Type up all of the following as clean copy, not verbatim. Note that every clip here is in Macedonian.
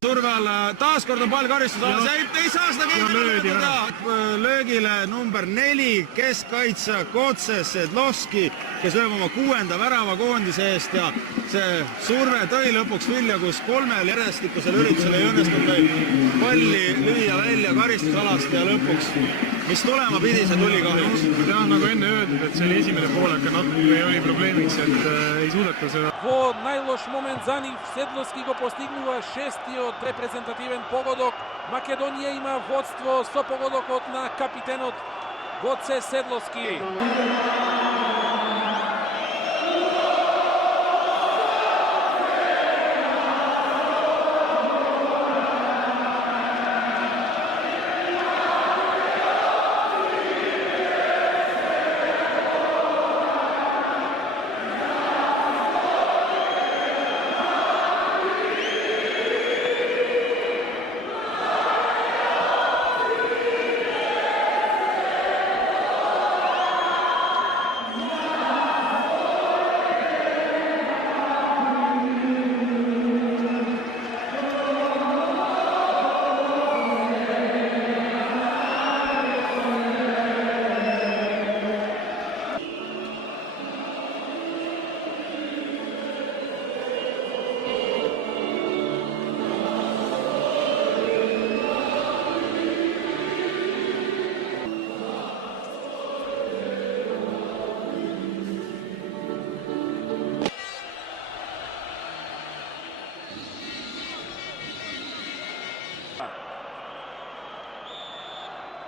Turval taaskord on pall karistus, ei saa seda keegi teha. Löögile number 4 keskkaitse Kotse Sedlovski, kes lööb oma 6. värava koondise eest ja see surve tõi lõpuks vilja, kus 3 järjestikusel üritusel ei õnnestunud meil palli lüüa välja karistusalast ja lõpuks, mis tulema pidi, see tuli kahjuks. Ja nagu enne öeldud, et see oli esimene poolek, natuke oli probleemiks, et ei suudeta seda. Во најлош момент за нив, Седловски го постигнува 6-тиот репрезентативен погодок. Македонија има водство со погодокот на капитенот Гоце Седловски.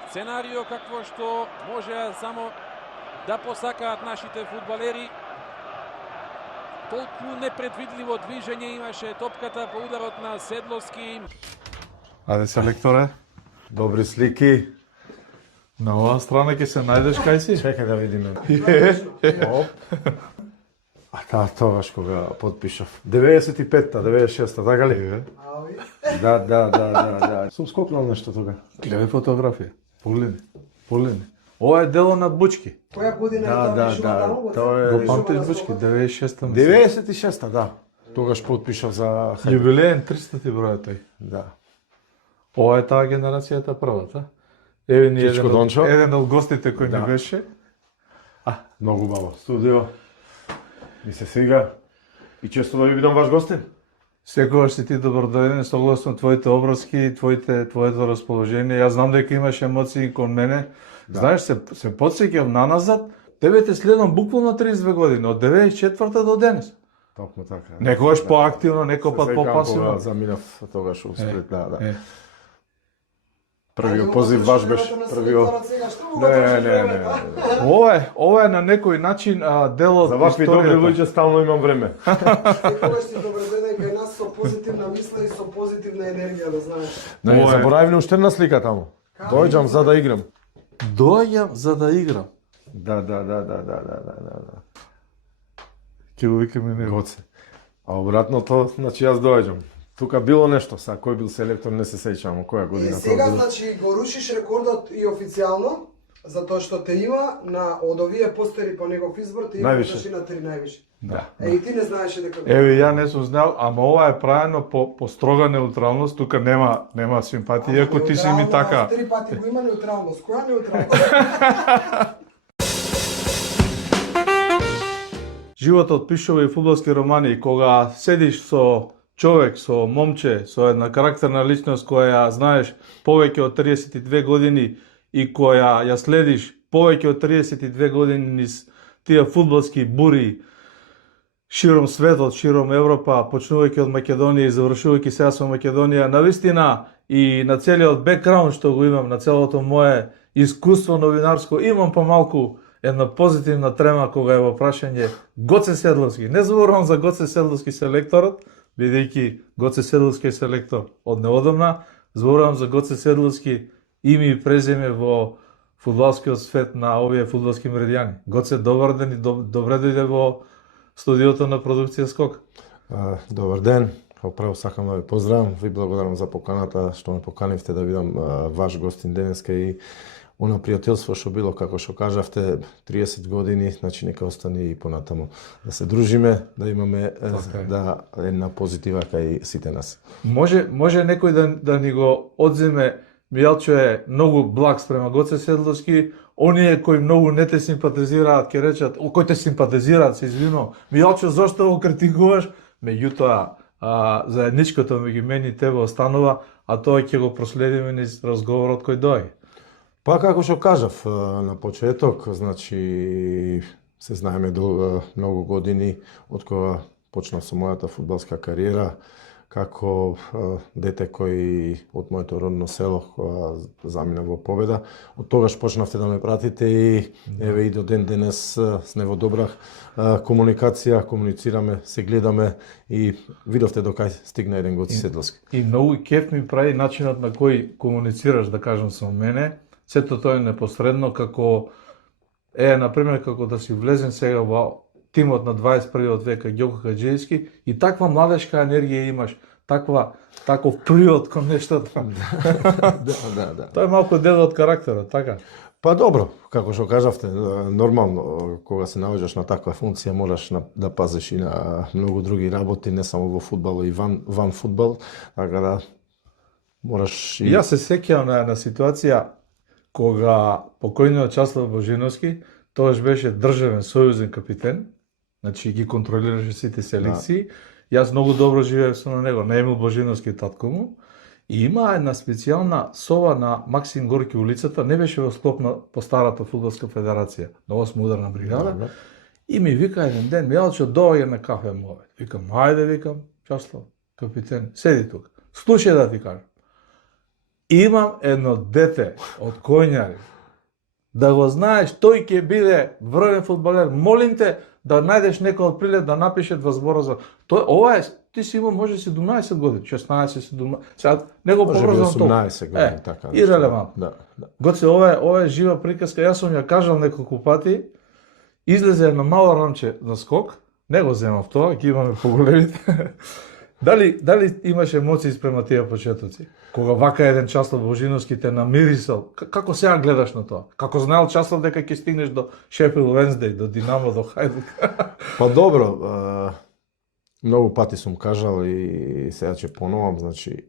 Сценарио какво што може само да посакаат нашите фудбалери. Толку непредвидливо движење имаше топката по ударот на Седловски. Аде селекторе, добри слики. На оваа страна ќе се најдеш кај си? Чекај да видиме. А тогаш кога подпишав. 95-та, 96-та, така ли? Да. Сум скокнал нешто тога. Гледај фотографија. Погледни. Ова е дело на Бучки. Која година е тоа пишува таму? Тоа е Го памтиш Бучки, 96-та. 96-та, да. Тогаш подпишав за Јубилеен 300-ти број тој. Да. Ова е таа генерацијата првата. Еве ни Чичко Дончо. еден од гостите кој ни беше. Многу убаво студио. Ми се свига. И често да ви бидам ваш гостин. Секогаш си ти добродојден, согласно твоите обврски, твоето расположение. Јас знам дека имаш емоции кон мене. Да. Знаеш, се потсеќав наназад. Тебе те следам буквално 32 години, од 94-та до денес. Токму така. Некогаш поактивно, некој пат попасивно. Заминав тогаш у Сплит, да. Првиот позив ваш беше, Не. Ова е на некој начин дел од За вакви добри луѓе стално имам време. Секогаш си добредојден кај нас со позитивна мисла и со позитивна енергија, да знаеш. Не заборавив уште една слика таму. Дојđам за да играм. Доаѓам за да играм. Да. Ќе го викаме него. Гоце. А обратното, значи јас доаѓам. Тука било нешто, кој бил селектор не се сеќавам, која година тоа Сега, било. значи, го рушиш рекордот и официјално, затоа што те има од овие постери по негов избор, те има Највише. на 3 највише. Да. И ти не знаеше дека... Еве, ја не сум знал, ама ова е правено по строга неутралност, тука нема симпатија, иако ти си ми така. 3 пати го има неутралност. Која неутралност? Животот пишува и фудбалски романи, и кога седиш со човек, со момче, со една карактерна личност која знаеш повеќе од 32 години и која ја следиш повеќе од 32 години низ тие фудбалски бури широм светот, широм Европа, почнувајќи од Македонија и завршувајќи сега со Македонија, навистина и на целиот бекграунд што го имам, на целото мое искуство новинарско, имам помалку една позитивна трема кога е во прашање Гоце Седловски. Не зборувам за Гоце Седловски селекторот, бидејќи Гоце Седловски е селектор од неодамна, зборувам за Гоце Седловски име и презиме во фудбалскиот свет на овие фудбалски меридијани. Гоце, добар ден и добре дојде во студиото на продукција Скок. Добар ден. Прво сакам да ви поздравам, ви благодарам за поканата што ме поканивте да бидам ваш гостин денеска и она пријателство што било, како што кажавте, 30 години, значи нека остане и понатаму да се дружиме, да имаме да една позитива кај сите нас. Може некој да ни го одземе. Мијалчо е многу благ спрема Гоце Седловски, оние кои многу не те симпатизираат, ќе речат, кои те симпатизираат, се извинувам. Мијалчо, зошто го критикуваш? Меѓутоа, заедничкото меѓу мене и тебе останува, а тоа ќе го проследиме низ разговорот кој доаѓа. Па како што кажав на почеток, значи се знаеме до многу години од кога почнав со мојата фудбалска кариера, како дете кој од моето родно село замина во Победа. Од тогаш почнавте да ме пратите и еве и до ден денес с него добра комуникација, комуницираме, се гледаме и видовте до кај стигна еден Гоце Седловски. И многу кеф ми прави начинот на кој комуницираш, да кажам, со мене. Сето тоа е непосредно, како например, како да си влезен сега во тимот на 21 века Ѓоко Хаџиевски и таква младешка енергија имаш, таков приод кон нештото. Да. Тоа е малку дел од карактерот, така? Па добро, како што кажавте, нормално, кога се наоѓаш на таква функција, мораш да пазиш и на многу други работи, не само во фудбал, и ван фудбал, така да мораш и... Јас се сеќавам на ситуација кога покојниот Часлав Божиновски, тоаш беше државен сојузен капитен, значи ги контролираше сите селекции. Јас многу добро живеев со него, на Емил Божиновски татко му. И има една специјална соба на Максим Горки улицата, не беше во склоп на по старата фудбалска федерација, на 8 ударна бригада. И ми вика еден ден, Мијалчо, доаѓа на кафе мове. Викам, хајде, викам, Часлав, капитен, седи тука. Слушај да ти кажам. Имам едно дете од Коњари. Да го знаеш, тој ќе биде врвен фудбалер. Молим те да најдеш некој од Прилеп да напише два збора за... Ова е, ти си имал може 17 години, 16, 17. Сега не го поврзам тоа. 18 години, така. Ирелевантно. Гоце, ова е жива приказка. Јас сум ја кажал неколку пати. Излезе едно мало рамче на скок. Не го земав тоа, ќе имаме поголемите. Дали имаш емоции спрема тие почетоци? Кога вака еден Часлав Божиновски те намирисал, како сега гледаш на тоа? Како знаел Часлав дека ќе стигнеш до Шефилд Венсдеј, до Динамо, до Хајдук? Па добро, многу пати сум кажал и сега ќе поновам, значи,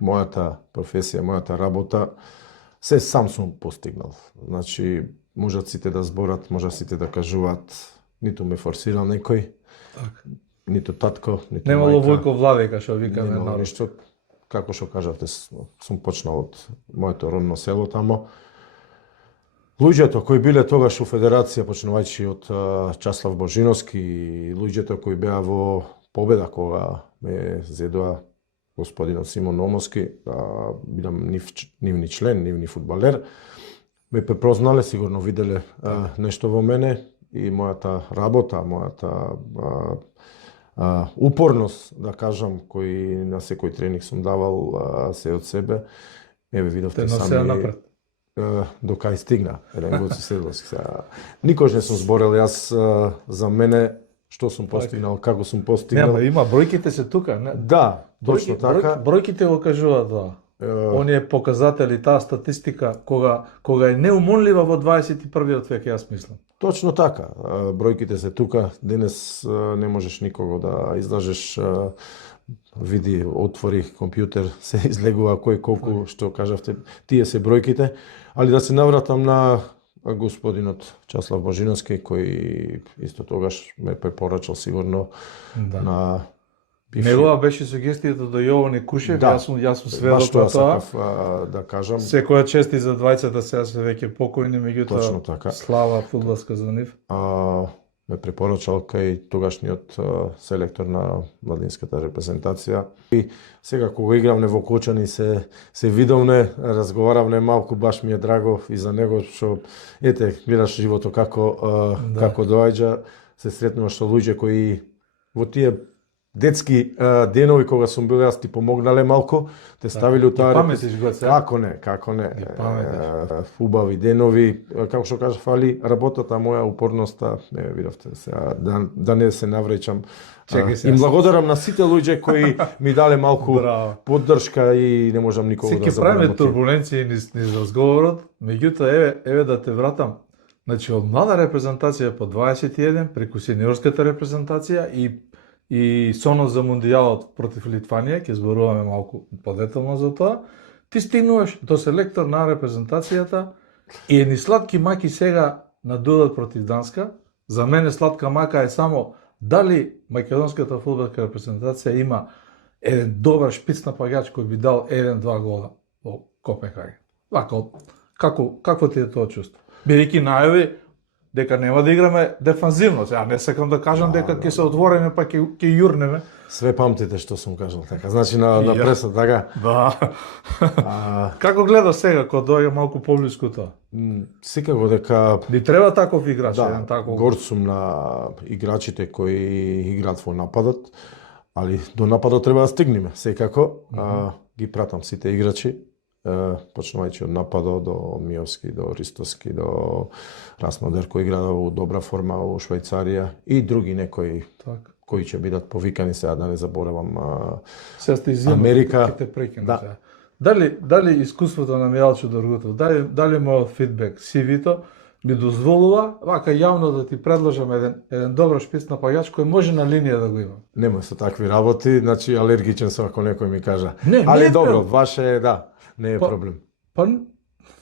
мојата професија, мојата работа, се сам сум постигнал. Значи, можат сите да зборат, можат сите да кажуваат, ниту ме форсирал некој, ниту татко, ниту Немало мајка. Војко Владека, што викаме Немало народ. ништо. Како што кажавте, сум почнал од моето родно село тамо. Луѓето кои биле тогаш у федерација, почнувајќи од Часлав Божиновски и луѓето кои беа во Победа кога ме зедоа господинот Симон Номовски, бидам нивни член, нивни фудбалер, ме препознале, сигурно виделе нешто во мене и мојата работа, мојата упорност, да кажам, кој на секој тренинг сум давал се од себе. Еве видовте сами до кај стигна еден Гоце Седловски. Никош не сум зборел јас за мене што сум постигнал, како сум постигнал. Има бројките се тука, не? Да, точно така. Бројките го кажуваат тоа. Оние показатели, таа статистика, кога е неумонлива во 21 век, јас мислам. Точно така. Бројките се тука. Денес не можеш никого да излажеш. Види, отвори компјутер, се излегува кој колку, што кажавте, тие се бројките. Али да се навратам на господинот Часлав Божиновски, кој исто тогаш ме препорачал сигурно на бивши... Негова беше сугестијата до Јован Кушев, јас сум сведок на тоа. сакав да кажам. Секоја чести за двајцата, сега се веќе покојни, меѓутоа така. слава фудбалска за нив. Ме препорачал кај тогашниот селектор на младинската репрезентација. И сега кога игравне во Кочани се видовне, разговаравне малку, баш ми е драго и за него што ете гледаш живото како доаѓа, се сретнуваш со луѓе кои во тие детски денови кога сум бил јас ти помогнале малку, те ставиле у таа паметиш го се? Како не. паметиш. Убави денови, како што кажа Фали, работата моја, упорноста, не видовте сега, да не се навреќам. Им благодарам на сите луѓе кои ми дале малку поддршка и не можам никога да заборавам. Се ќе правиме турбуленции низ разговорот, меѓутоа еве да те вратам. Значи од млада репрезентација по 21 преку сениорската репрезентација и сонот за мундијалот против Литванија, ќе зборуваме малку подетално за тоа, ти стигнуваш до селектор на репрезентацијата и едни сладки маки сега на дуелот против Данска. За мене сладка мака е само дали македонската фудбалска репрезентација има еден добар шпиц напагач кој би дал 1-2 гола во Копенхаген. Вака, какво ти е тоа чувство? Бидејќи најави дека нема да играме дефанзивно. Сега не сакам да кажам дека ќе се отвореме па ќе јурнеме. Све памтите што сум кажал така. Значи на пресот така. Да. Како гледаш сега кога доаѓа малку поблиску тоа? Секако дека ни треба таков играч, еден таков. Горд сум на играчите кои играат во нападот, али до нападот треба да стигнеме. Секако ги пратам сите играчи. Почнувајќи од нападот до Миовски, до Ристоски, до Расмодер кој игра во добра форма во Швајцарија и други некои кои ќе бидат повикани сега, да не заборавам Америка. Да. Дали искуството на Мијалчо Доргутов, дали мојот фидбек, CV-то ми дозволува вака јавно да ти предложам еден добар шпиц напагач кој може на линија да го има? Нема со такви работи, значи алергичен сум ако некој ми кажа. Али добро, ваше не е проблем.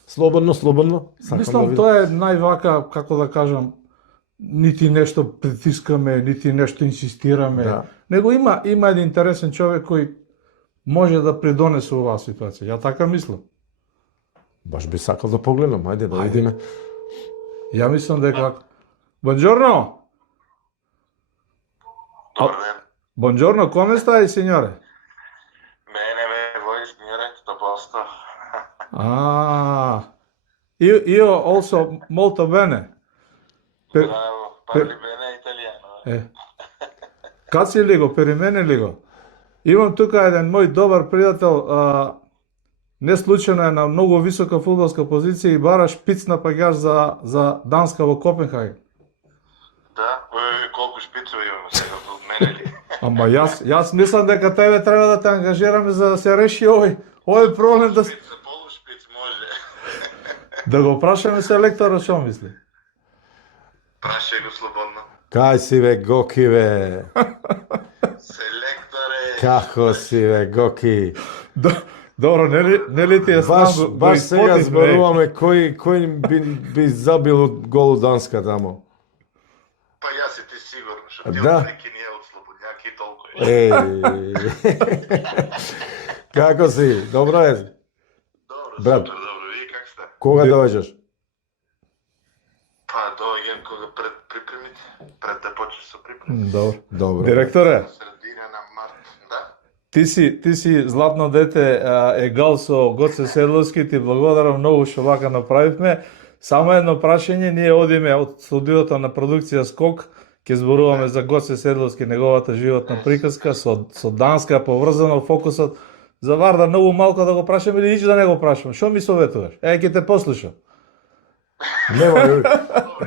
Слободно. Мислам, тоа е највака, како да кажам, нити нешто притискаме, нити нешто инсистираме. Него има еден интересен човек кој може да придонесе оваа ситуација. Ја така мислам. Баш би сакал да погледам, ајде да видиме. Ја мислам дека... Бонџорно! Добар ден. Бонџорno, come stai, signore? Bene, voi signore, tutto a posto? Io also molto bene. Bravo, parli bene italiano. Каци ли го, пери мене ли го? Имам тука еден мој добар пријател, не случајно е на многу висока фудбалска позиција и бара шпиц напагач за Данска во Копенхаген. Да, колку шпицови имаме сега од мене ли? Ама јас мислам дека тебе треба да те ангажираме за да се реши овој проблем да Полушпиц може. Да го прашаме селекторот што мисли. Прашај го слободно. Кај си бе, Гоки бе? Селекторе. Како си бе, Гоки? Добро, нели ти е срам баш сега зборуваме кој би забил гол Данска тамо. Па јас и ти сигурно, што ти Да. од неки ние од слободњаки и толку е. Како си? Добро е? Добро, Брат. супер, добро. Вие как сте? Кога доаѓаш? Па доаѓам кога припремите, пред да почнеш со припреми. Добро. Директоре, Средина на март, да? ти си златно дете, егал со Гоце Седловски, ти благодарам многу што вака направивме. Само едно прашање, ние одиме од студиото на продукција Скок, ќе зборуваме за Гоце Седловски, неговата животна приказка со Данска поврзано фокусот. За Вардар многу малку да го прашам или ничи да не го прашам. Што ми советуваш? Ќе те послушам. Нема,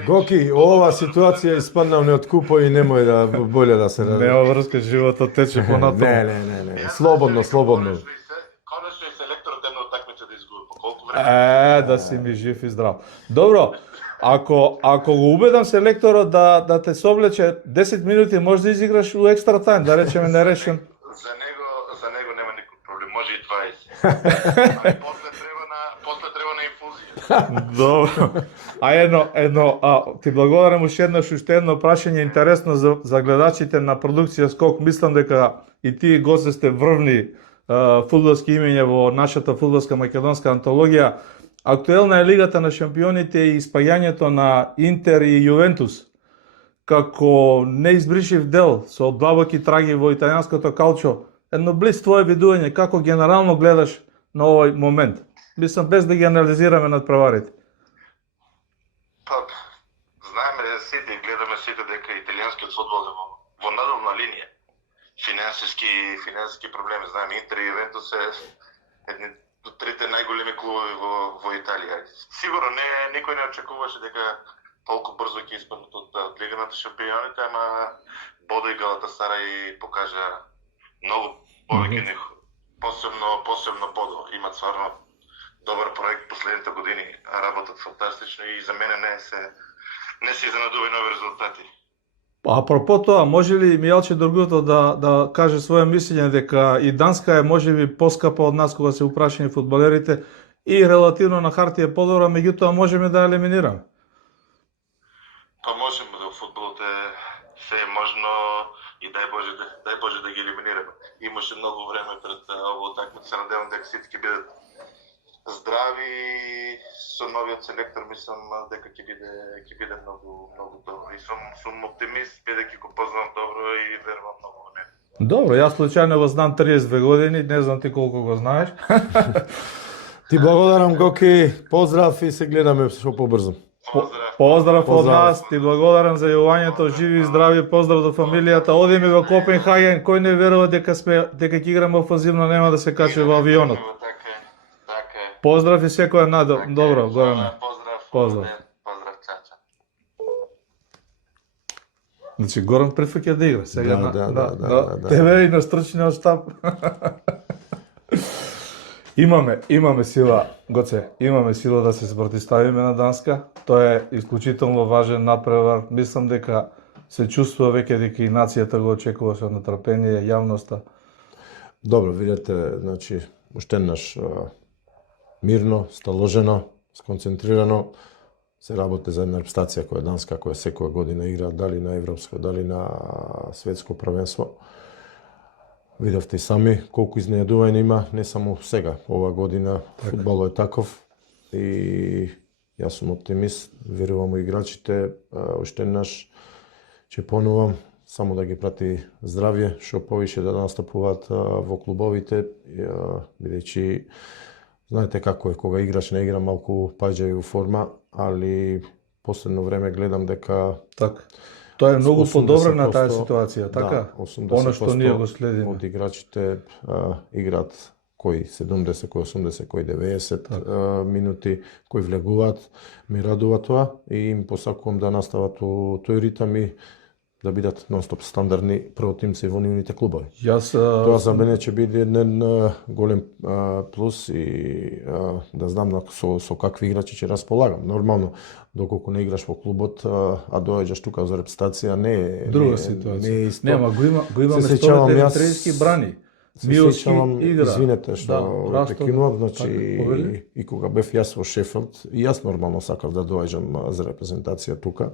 Гоки, ова ситуација испаднав неоткупо и немој да боле да се ради. Нема врска, животот тече понатаму. Не. Слободно. Конечно и селекторот една утакмица да изгуби. По колку време? Да си ми жив и здрав. Добро, ако го убедам селекторот да те соблече 10 минути, може да изиграш у екстра тајм, да речеме нерешен. За него нема никој проблем, може и 20. Али после треба на инфузија. Добро. Ти благодарам уште едно прашање интересно за гледачите на продукција Скок. Мислам дека и ти Гоце сте врвни фудбалски имења во нашата фудбалска македонска антологија. Актуелна е Лигата на шампионите и испаѓањето на Интер и Јувентус како неизбришив дел со длабоки траги во италијанското калчо. Едно близ твое видување, како генерално гледаш на овој момент? Мислам, без да ги анализираме надпреварите. Па, знаеме сите и гледаме сите дека италијанскиот фудбал е во надолна линија. финансиски проблеми. Знаем, Интер и Ювентус е едни од трите најголеми клубови во Италија. Сигурно никој не очекуваше дека толку брзо ќе испаднат од Лига на шампионите, ама Бодо и Галатасарај покажа многу повеќе них. Посебно Бодо имат стварно добар проект последните години, работат фантастично и за мене не се изненадува нови резултати. Апропо тоа, може ли Мијалче Дургутов да каже своје мислење дека и Данска е можеби поскапа од нас кога се упрашани фудбалерите и релативно на хартија подобра, меѓутоа можеме да елиминираме? Па можеме да фудбалот се е можно и дај Боже да ги елиминираме. Имаше многу време пред оваа утакмица, се надевам дека сите ќе бидат здрави и со новиот селектор мислам дека ќе биде многу добро. И сум оптимист, бидејќи го познавам добро и верувам многу во него. Добро, јас случајно го знам 32 години, не знам ти колку го знаеш. Ти благодарам, Гоки, поздрав и се гледаме што побрзо. Поздрав. Поздрав од нас, ти благодарам за јавањето, живи и здрави, поздрав до фамилијата. Одиме во Копенхаген, кој не верува дека ќе играме офанзивно, нема да се качи во авионот. Така е. Поздрав и секоја надо. Добро, Горане. Поздрав. Поздрав. Чао. Значи Горан прифаќа да игра. Сега Да. Тебе и на стручниот штаб. Имаме сила, Гоце, имаме сила да се спротивставиме на Данска. Тоа е исклучително важен напревар. Мислам дека се чувствува веќе дека и нацијата го очекува со натрпение, јавноста. Добро, видите, значи, уште еднаш мирно, сталожено, сконцентрирано, се работи за една репстација која е Данска, која секоја година игра, дали на европско, дали на светско првенство. Видовте и сами колку изненадување има, не само сега, ова година фудбалот е таков и јас сум оптимист, верувам у играчите, уште еднаш ќе понувам само да ги прати здравје, што повише да настапуваат во клубовите, бидејќи знаете како е, кога играч не игра малку паѓа и у форма, али последно време гледам дека Така. Тоа е многу подобрена таа ситуација, така? Да, Оно што ние го следиме. од играчите играат кои 70, кои 80, кои 90 минути, кои влегуваат, ми радува тоа и им посакувам да настават у тој ритам и да бидат нон-стоп стандардни противници во нивните клубови. Тоа за мене ќе биде еден голем плюс и да знам со какви играчи ќе располагам. Нормално, доколку не играш во клубот, а доаѓаш тука за репстација, не е друга ситуација. Не е исто. Нема, го имаме сторите Римтрејски брани. Милски игра. Извинете што прекинувам, значи и кога бев јас во Шефилд, и јас нормално сакав да доаѓам за репрезентација тука.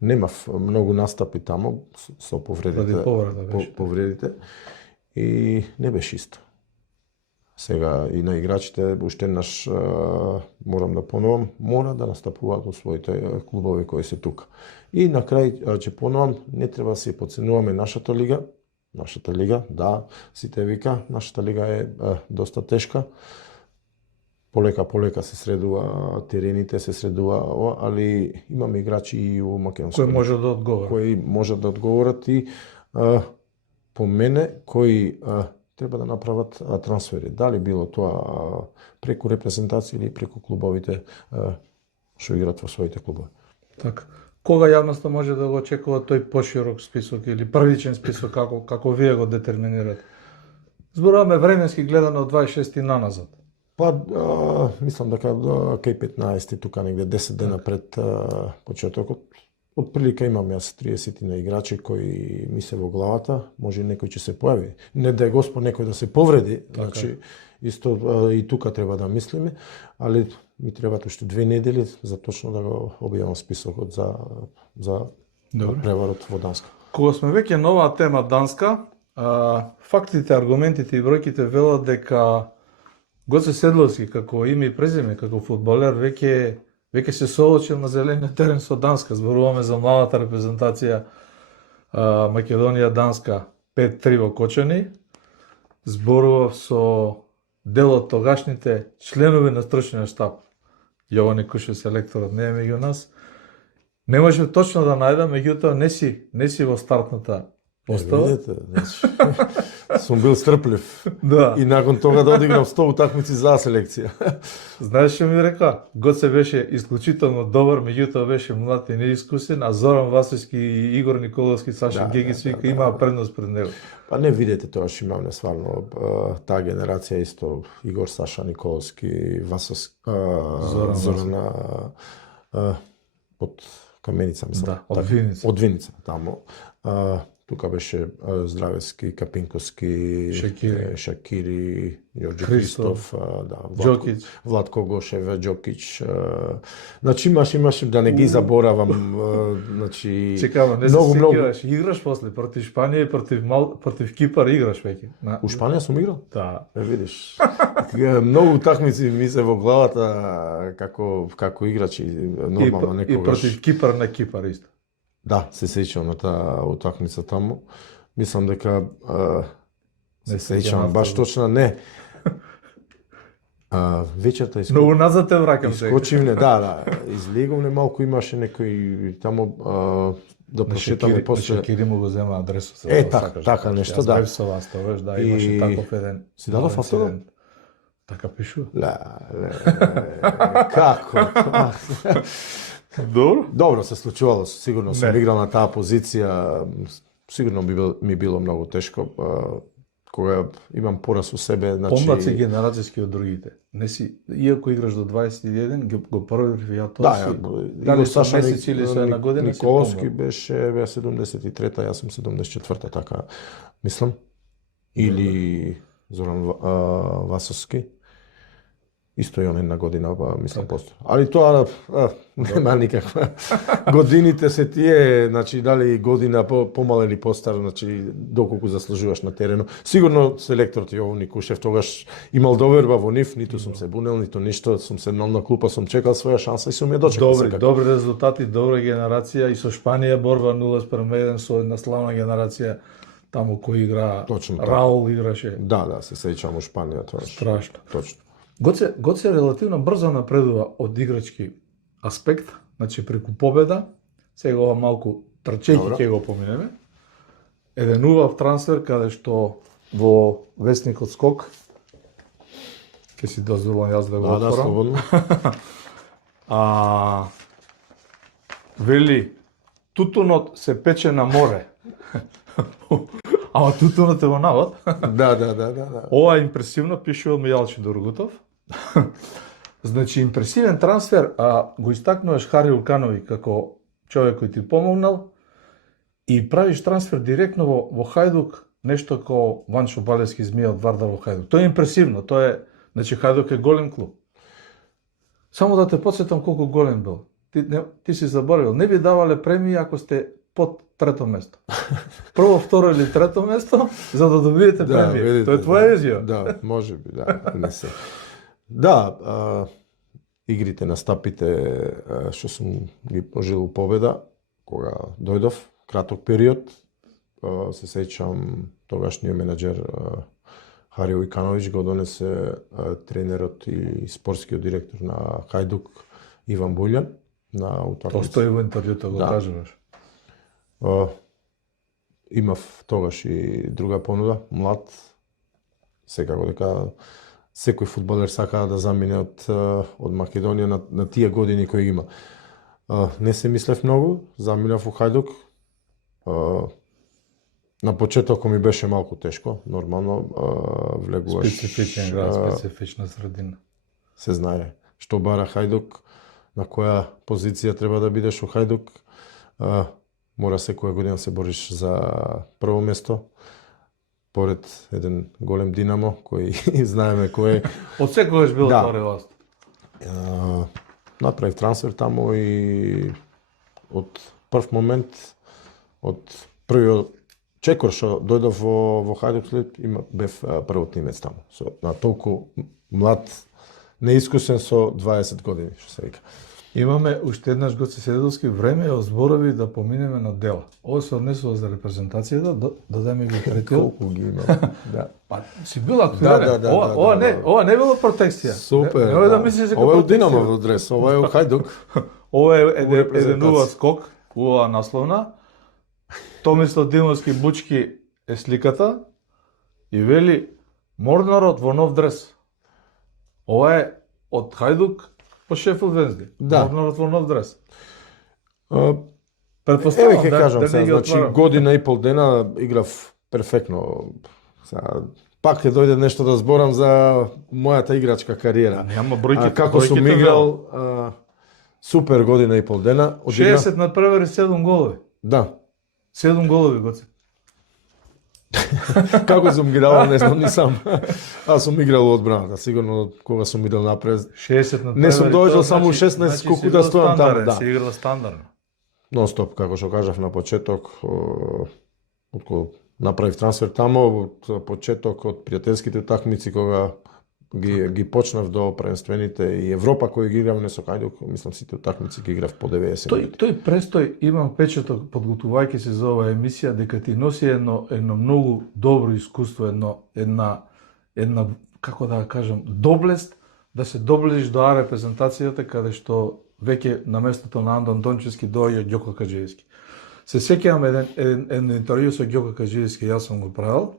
Немав многу настапи таму со повредите и не беше исто. Сега и на играчите уште еднаш морам да понувам, мора да настапуваат во своите клубови кои се тука. И на крај ќе понувам, не треба да се потценуваме нашата лига. Нашата лига, да, сите вика, нашата лига е доста тешка. Полека се средува терените, се средува, али имаме играчи и у македонското. Кои може да одговорат. Кои можат да одговорат и по мене кои треба да направат трансфери. Дали било тоа преку репрезентација или преку клубовите што играат во своите клубови. Така. Кога јавноста може да го очекува тој поширок список или првичен список како вие го детерминирате? Зборуваме временски гледано од 26 наназад. Па, мислам дека кај 15 тука негде 10 дена пред почетокот. Од прилика имам јас 30 на играчи кои ми се во главата, може некој ќе се појави. Не да е Господ некој да се повреди, значи исто и тука треба да мислиме, али ми требаат уште 2 недели за точно да го објавам списокот за преварот во Данска. Кога сме веќе на оваа тема Данска, фактите, аргументите и бројките велат дека Гоце Седловски како име и презиме, како фудбалер веќе се соочил на зелениот терен со Данска. Зборуваме за младата репрезентација Македонија-Данска 5-3 во Кочани. Зборував со дел од тогашните членови на стручниот штаб. Јован Кушев, селекторот, не е меѓу нас. Не можев точно да најдам, меѓутоа не си во стартната Остава? Видите, значи, сум бил стрплив. Да. И након тога да одиграм 100 утакмици за селекција. Знаеш што ми река? Гоце беше исклучително добар, меѓутоа беше млад и неискусен, а Зоран Васовски и Игор Николовски, Саша Гегис вика имаа предност пред него. Па не видете, тогаш имавме сварно таа генерација исто Игор, Саша Николовски, Васовски, Зоран од Каменица, мислам. Да, од Виница. Од Виница, тамо. Тука беше Здравески, Капинковски, Шакири, Јорџи Христов, Џокич, Владко Гошев, Џокич. Значи имаш да не ги заборавам, значи чекам, не се сеќаваш, играш после против Шпанија и против Кипар играш веќе. У Шпанија сум играл? Да. Видиш. Многу утакмици ми се во главата како играч и нормално некогаш. И против Кипар на Кипар исто. Да, се сеќавам на таа утакмица таму. Мислам дека се сеќавам баш точно, не. Вечерта Многу назад те враќам сега. Искочивме, да, излегувме малку, имаше некој таму да прошетаме после. На Шакири му го зема адресот. Така нешто, да. Јас со вас тоа, да, имаше таков еден. Си дадов автограф? Така пишува. Како? Добро се случувало, сигурно сум играл на таа позиција, сигурно ми било многу тешко, кога имам пораз у себе, значи помлад си генерацијски од другите. Не си, иако играш до 21, го првив ја тоа си. Дали со месец или со една година си Николовски беше 73-та, јас сум 74-та, така мислам. Или Зоран Васовски. Исто и он една година, мислам, постои. Али тоа нема никаква. Годините се тие, значи, дали година помал или постар, значи, доколку заслужуваш на терену. Сигурно селекторот Јован Никушев тогаш имал доверба во нив, ниту сум се бунел, ниту ништо, сум седнал на клупа, сум чекал своја шанса и сум ја дочекал. Добри резултати, добра генерација и со Шпанија борба 0:1 со една славна генерација таму кој игра. Точно. Раул играше. Да, се сеќавам у Шпанија тоа. Страшно. Точно. Гоце релативно брзо напредува од играчки аспект, значи преку победа, сега ова малку трчејќи ќе го поминеме. Еден убав трансфер каде што во весникот Скок ќе си дозволам јас да го отворам. Да, слободно. Вели тутунот се пече на море. Ама тутунот е во навод. Да. Ова е импресивно, пишува Мијалчи Дургутов. Значи, импресивен трансфер, го истакнуваш Хари Уканови како човек кој ти помогнал и правиш трансфер директно во Хајдук, нешто како Ванчо Балевски Змија од Вардар во Хајдук. Тоа е импресивно, тоа е, значи Хајдук е голем клуб. Само да те подсетам колку голем бил. Ти си заборавил, не ви давале премии ако сте под трето место. Прво, второ или трето место, за да добиете премија. Тоа е твоја визија. Да, може би, да, не се. Да, игрите на стапите што сум ги пожелил победа, кога дојдов, краток период, се сеќам тогашниот менаџер Хари Ујкановиќ го донесе тренерот и спортскиот директор на Хајдук Иван Буљан на утакмица. Тоа стои во интервјуто, го кажуваш. Имав тогаш и друга понуда, млад, секако дека секој фудбалер сака да замине од Македонија на тие години кои има. Не се мислев многу, заминав во Хајдук. На почеток ми беше малку тешко, нормално, влегуваш... Специфичен град, специфична средина. Се знае што бара Хајдук, на која позиција треба да бидеш во Хајдук. Мора секоја година се бориш за прво место, поред еден голем Динамо, кој знаеме кој е. Од секогаш бил тоа реласт. Направив трансфер таму и од прв момент, од првиот чекор што дојдов во Хајдук след, бев првот немец таму. На толку млад, неискусен со 20 години, што се вика. Имаме уште еднаш Гоце Седелски време од зборови да поминеме на дела. Ова се однесува за репрезентацијата, додеме ги третиот. Колку ги имам. Да. Па си бил актуелен. Ова не било протекција. Супер. Не да мислиш дека ова е Динамо во дрес, ова е во Хајдук. Ова е еден убав скок, убава насловна. Томислав Димовски Бучки е сликата и вели Морнарот во нов дрес. Ова е од Хајдук по Шефилд Венсди. Да. Морнарот во нов дрес. Еве Претпоставувам ќе кажам не сега, ги значи отварам. година и пол дена играв перфектно. Сега, пак ќе дојде нешто да зборам за мојата играчка кариера. Нема бројки. Како сум бројките играл, супер година и пол дена. Одиграв- 60 надпревари 7 голови. Да. 7 голови Гоце. Како сум ги давал, не знам ни сам. Аз сум играл во одбраната, сигурно кога сум идел напред. 60 надпревари. Не сум дојдол тоа само 16 колку да стојам таму, да. Се играла стандардно. Нон стоп, како што кажав на почеток, откога направив трансфер таму, од почеток од пријателските утакмици кога ги почнав до првенствените и Европа кои ги играв не со Хајдук, мислам сите утакмици ги играв по 90 минути. Тој престој имам впечаток подготувајќи се за оваа емисија дека ти носи едно многу добро искуство, една како да кажам, доблест да се доближиш до А репрезентацијата каде што веќе на местото на Андон Дончевски доаѓа Ѓоко Каджиевски. Се сеќавам едно интервју со Ѓоко Каджиевски, јас сум го правил,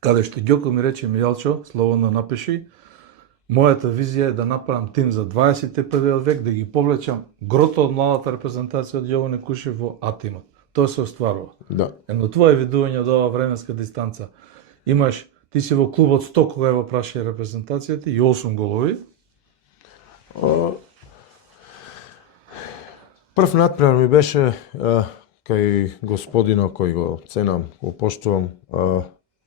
каде што Ѓоко ми рече Мијалчо, слободно напиши, мојата визија е да направам тим за 21 век, да ги повлечам грото од младата репрезентација од Јоване Кушев во А тимот. Тоа се остварува. Да. Едно твое видување од оваа временска дистанца. Имаш, ти си во клубот 100 кога е во прашање репрезентацијата и 8 голови. Прв надпревар ми беше кај господино кој го ценам, го поштувам,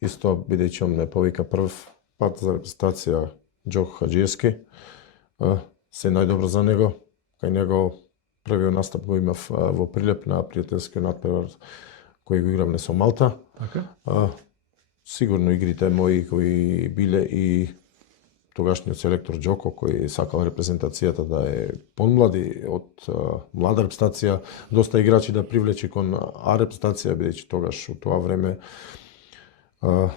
исто бидејќи он ме повика прв пат за репрезентација Ѓоко Хаџиевски. Се најдобро за него. Кај него првиот настап го имав во Прилеп на пријателскиот надпревар кој го игравме со Малта. Така? Сигурно игрите мои кои биле и тогашниот селектор Ѓоко кој сакал репрезентацијата да е помлади од млада репрезентација, доста играчи да привлече кон А репрезентација, бидејќи тогаш во тоа време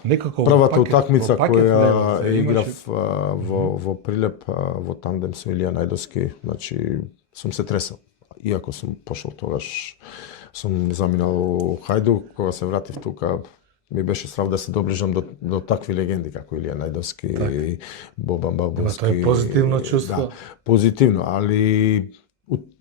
Некако првата во пакет- утакмица во пакет која влегов, ја имаше- играв во Прилеп во тандем со Илија Најдовски, значи сум се тресал. Иако сум пошол тогаш, сум заминал во Хајдук, кога се вратив тука, ми беше срав да се доближам до такви легенди како Илија Најдовски и Бобан Бабунски. Тоа е позитивно чувство. Да, позитивно, али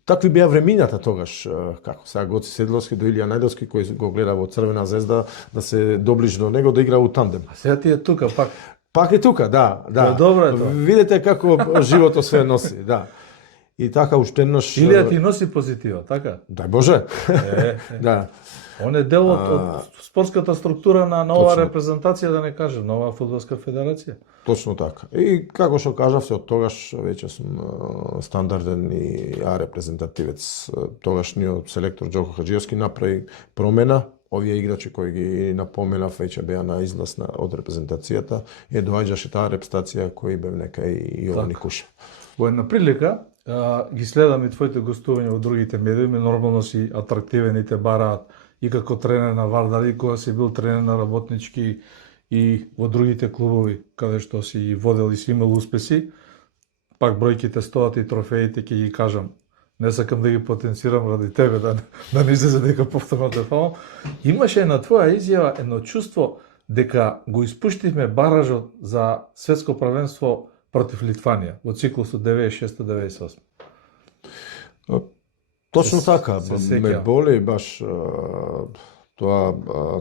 такви беа времињата тогаш, како сега Гоци Седловски до Илија Најдовски кој го гледа во Црвена звезда да се доближи до него да игра у тандем. А сега ти е тука пак. Пак е тука, да, да. Тоа добро е тоа. Видете како животот се носи, да. И така уште еднаш Илија ти носи позитива, така? Дај Боже. Да. Он е дел од спортската структура на оваа Точно. репрезентација, да не кажем, на оваа фудбалска федерација. Точно така. И како што кажав, се од тогаш веќе сум стандарден и А репрезентативец. Тогашниот селектор Ѓоко Хаџиевски направи промена. Овие играчи кои ги напоменав веќе беа на излаз од репрезентацијата и доаѓаше таа репрезентација кој бев нека и Јовани Кушев. Во една прилика, ги следам и твоите гостувања во другите медии, нормално си атрактивен и те бараат и како тренер на Вардар, и кога си бил тренер на Работнички и во другите клубови, каде што си ги водел и си имал успеси, пак бројките стоат и трофеите ќе ги кажам. Не сакам да ги потенцирам ради тебе, да не излезе дека повторно те фалам. Имаше на твоја изјава едно чувство дека го испуштивме баражот за светско првенство против Литванија во циклусот 96-98. Точно така, се ме сеќавам. боли баш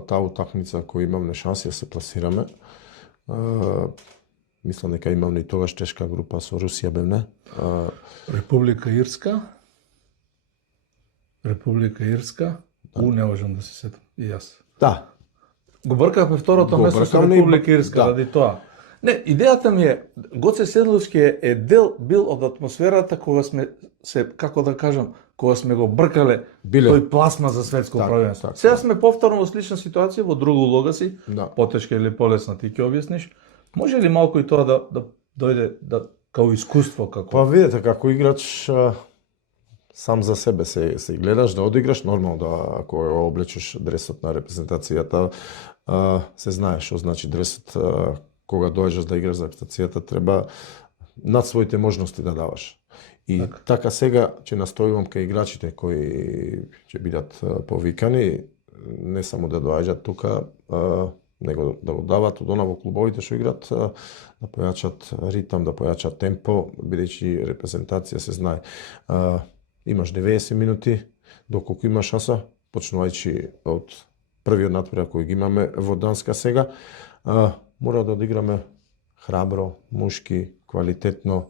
таа утакмица која имавме шанси да се пласираме. Мислам дека имавме и тогаш тешка група со Русија бевне. Република Ирска. Не можам да се сетам. И јас. Да, Го бркавме второто Го место со бркавме и Република Ирска да. ради тоа. Не, идејата ми е, Гоце Седловски е бил од атмосферата кога сме се, како да кажам, кога сме го бркале Биле. тој пласма за светско Така, првенство. така. Сега сме повторно во слична ситуација, во друга улога си, Да. потешка или полесна, ти ќе објасниш. Може ли малку и тоа да дојде као искуство како? Па видите, како играч сам за себе се гледаш да одиграш, нормално да ако облечеш дресот на репрезентацијата, се знаеш што значи дресот, кога доаѓаш да играш за репрезентацијата, треба над своите можности да даваш. И така сега ќе настојувам кај играчите кои ќе бидат повикани, не само да доаѓаат тука, него да го дават од она во клубовите што играат, да појачат ритам, да појачат темпо, бидејќи репрезентација се знае. Имаш 90 минути, доколку имаш шанса, почнувајќи од првиот натпревар кој ги имаме во Данска сега, мора да одиграме храбро, мушки, квалитетно,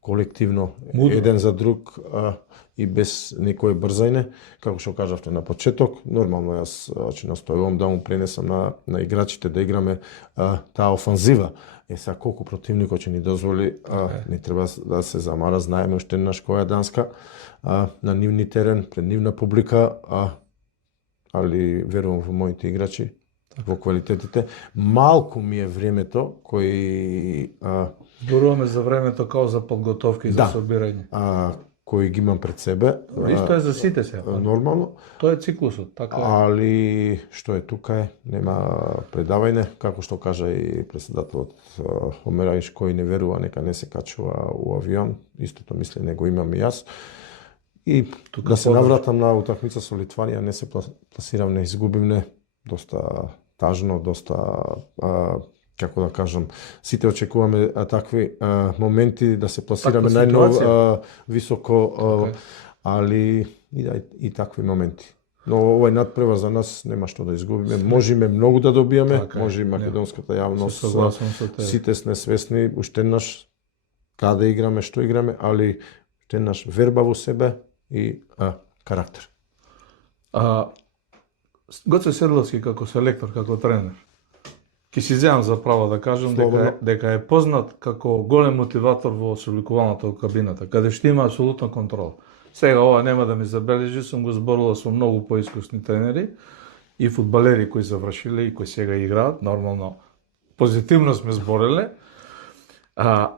колективно, еден за друг и без некое брзајне, како што кажавте на почеток. Нормално јас ќе настојувам да му пренесам на играчите да играме таа офанзива. Сега колку противникот ќе ни дозволи, не треба да се замара, знаеме уште еднаш која е Данска, на нивни терен, пред нивна публика, али верувам во моите играчи, во квалитетите. Малку ми е времето кој Зборуваме за времето као за подготовка и за собирање. Кој ги имам пред себе. Исто е за сите сега. Нормално. Тоа е циклусот, така е. Али што е тука нема предавање, како што кажа и председателот Омераиш, кој не верува нека не се качува у авион, истото мисле него имам и јас. И тука да се навратам на утакмица со Литванија, не се пласирам, не изгубивме, доста тажно, доста како да кажам, сите очекуваме такви моменти да се пласираме највисоко, али и такви моменти. Но овој надпревар за нас нема што да изгубиме. Можеме многу да добиеме, може и македонската јавност, сите сме свесни уште еднаш каде играме, што играме, али уште еднаш верба во себе и карактер. Гоце Седловски како селектор, како тренер, ќе си земам за право да кажам дека е познат како голем мотиватор во совлекувалната кабината, каде што има апсолутна контрола. Сега ова нема да ми забележи, сум го зборувал со многу поискусни тренери и фудбалери кои завршиле и кои сега играат, нормално позитивно сме збореле.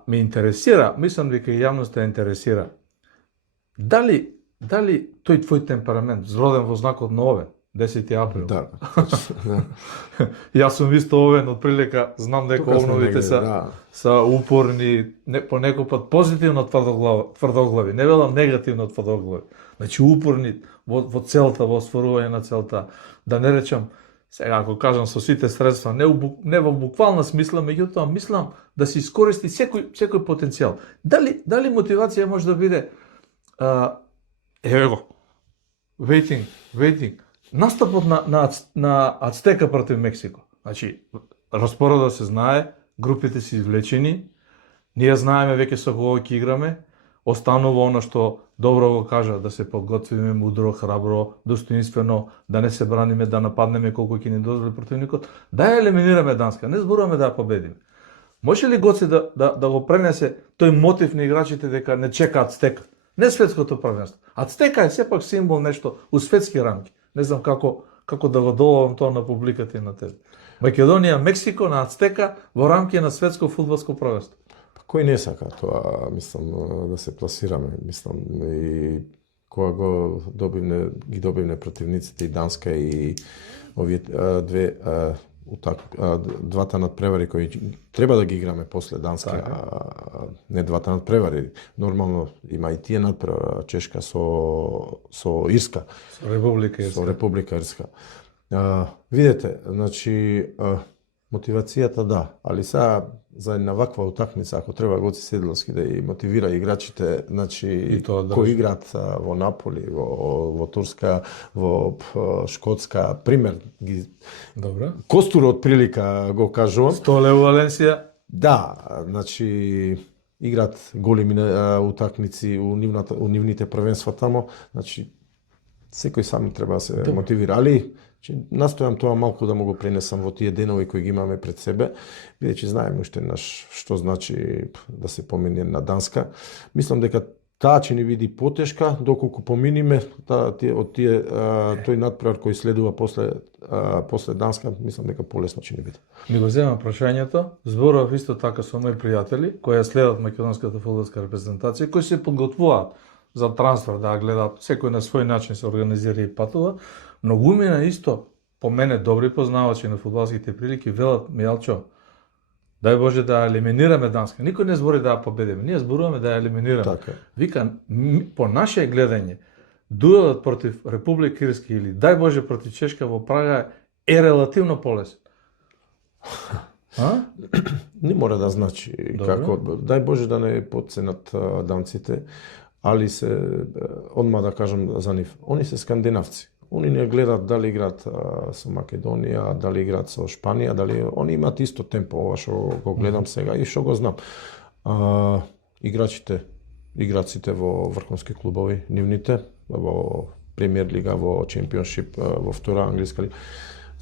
Ме интересира, мислам дека и јавноста интересира, дали тој твој темперамент, зроден во знакот на овен, 10 април. Да. Јас сум исто овен, од прилика знам дека овновите са упорни, понекогпат позитивно тврдоглави, не велам негативно тврдоглави. Значи упорни во целта, во остварување на целта. Да не речам, сега ако кажам со сите средства, не во буквална смисла, меѓутоа мислам да се искористи секој потенцијал. Дали мотивација може да биде ево, waiting. Настапот на Ацтека против Мексико. Значи, распородот се знае, групите се извлечени, ние знаеме веќе со кого ќе играме, останува она што добро го кажа, да се подготвиме мудро, храбро, достоинствено, да не се браниме, да нападнеме колку ќе ни дозволи противникот, да ја елиминираме Данска, не зборуваме да ја победиме. Може ли Гоце да го пренесе тој мотив на играчите дека не чека Ацтека? Не светското првенство. Ацтека е сепак символ нешто у светски рамки. Не знам како да го доловам тоа на публиката и на тебе. Македонија, Мексико на Ацтека во рамки на светско фудбалско првенство. Кој не сака тоа, мислам, да се пласираме, мислам, и кога ги добивне противниците и Данска и овие двата надпревари кои треба да ги играме после Данска, не двата надпревари. Нормално има и тие надпревари, Чешка со Ирска. Со Република Ирска. Видете, значи мотивацијата да, али сега за една ваква утакмица, ако треба Гоце Седловски да и мотивира играчите, значи кои играат во Наполи, во Турска, во Шкотска, пример ги костурот прилика го кажувам. Столе у Валенсија. Да, значи играат големи утакмици у нивните првенства тамо, значи секој сам треба да се мотивира, али настојам тоа малку да му го пренесам во тие денови кои ги имаме пред себе, бидејќи знаеме уште што значи да се помине на Данска. Мислам дека таа ќе ни види потешка, доколку поминиме тој надпревар кој следува после Данска, мислам дека полесно ќе ни биде. Ми го земам прашањето, зборував исто така со мои пријатели кои ја следат македонската фудбалска репрезентација, кои се подготвуваат за трансфер, да гледаат, секој на свој начин се организира и патува. Многумина исто, по мене добри познавачи на фудбалските прилики, велат Мијалчо, дај Боже да елиминираме Данска. Никој не збори да ја победиме, ние зборуваме да ја елиминираме. Така. Вика, по наше гледање, дуелот против Република Ирска или дај Боже против Чешка во Прага е релативно полесен. А? Не мора да значи како, дај Боже да не потценат данците, али се, одма да кажам за нив, они се скандинавци. Они не гледат дали играат со Македонија, дали играат со Шпанија, дали они имаат исто темпо, ова што го гледам сега и што го знам. Играците во врховски клубови, нивните, во премиер лига, во чемпионшип, во втора англиска лига.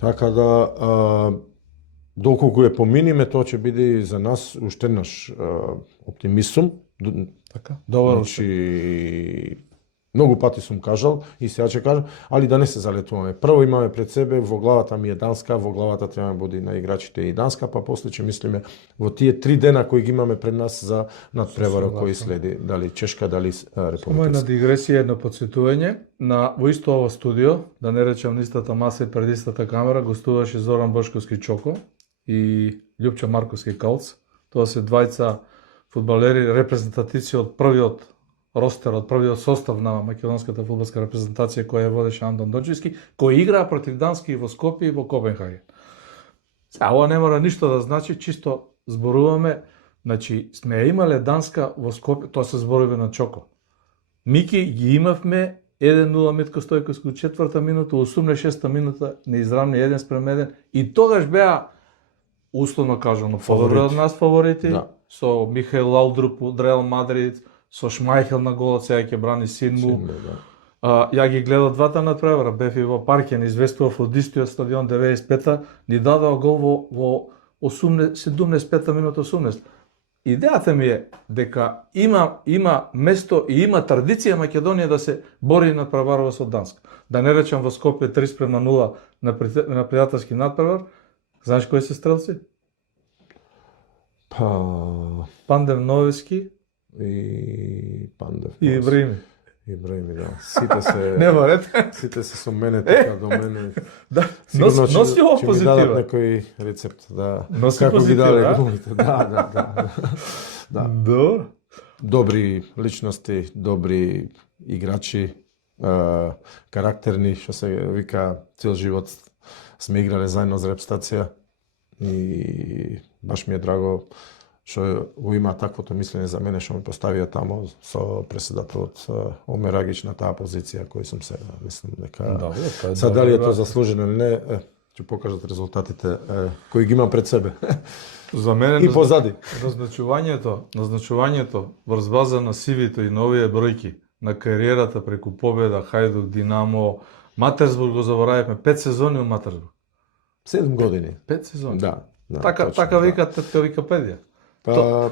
Така да, доколку ја поминиме, тоа ќе биде за нас уште еднаш оптимизм. Така, добро. Значи, многу пати сум кажал и сега ќе кажам, али да не се залетуваме. Прво имаме пред себе, во главата ми е Данска, во главата треба да биде на играчите и Данска, па после ќе мислиме во тие 3 дена кои ги имаме пред нас за надпреварот кој следи, дали Чешка, дали Република. Моја дигресија, едно подсетување, во исто ово студио, да не речем истата маса и пред истата камера, гостуваше Зоран Бошковски Чоко и Љупча Марковски Калц. Тоа се двајца фудбалери, репрезентативци од првиот ростер, од првиот состав на македонската фудбалска репрезентација која ја водеше Антон Дончевски, кој играа против Дански и во Скопје и во Копенхаген. Ова не мора ништо да значи, чисто зборуваме, значи сме имале Данска во Скопје, тоа се зборови на Чоко. Мики ги имавме 1-0 Митко Стојковски во 4-та минута, 86-та минута неизравни 1:1 и тогаш беа условно кажано подобри од нас фаворити, со Михаил Лаудруп од Реал Мадрид, со Шмајхел на голот, сега ќе брани син му. Ја ги гледав двата надпревара, бев и во Паркен, известував од истиот стадион 95-та, ни дадоа гол во 75-та минута 18. Идејата ми е дека има место и има традиција Македонија да се бори на надпреварува со Данска. Да не речем во Скопје 3:0 на пријателски надпревар. Знаеш кои се стрелци? Пандев Новески и Пандев. И Ибраими. Ибраими, да. Сите се Нема ред. Сите се со мене така до мене. Да, носи ово позитива. Ќе ми дадат некој рецепт, да. Носи како позитива, ги даде глумите. Да. Добро. Добри личности, добри играчи, карактерни, што се вика, цел живот сме играле заедно за репстација и баш ми е драго што го има таквото мислење за мене, што ме поставија тамо со преседателот Омер Агич на таа позиција кој сум сега. Мислам дека са дали е тоа заслужено или не, ќе покажат резултатите кои ги имам пред себе. За мене и позади. Назначувањето врз база на CV-то и новите бројки на кариерата преку Победа, Хајдук, Динамо, Матерсбург го заборавивме, 5 сезони од Матерсбург. 7 години. 5 сезони. Да. Така вика тетка Википедија. Да,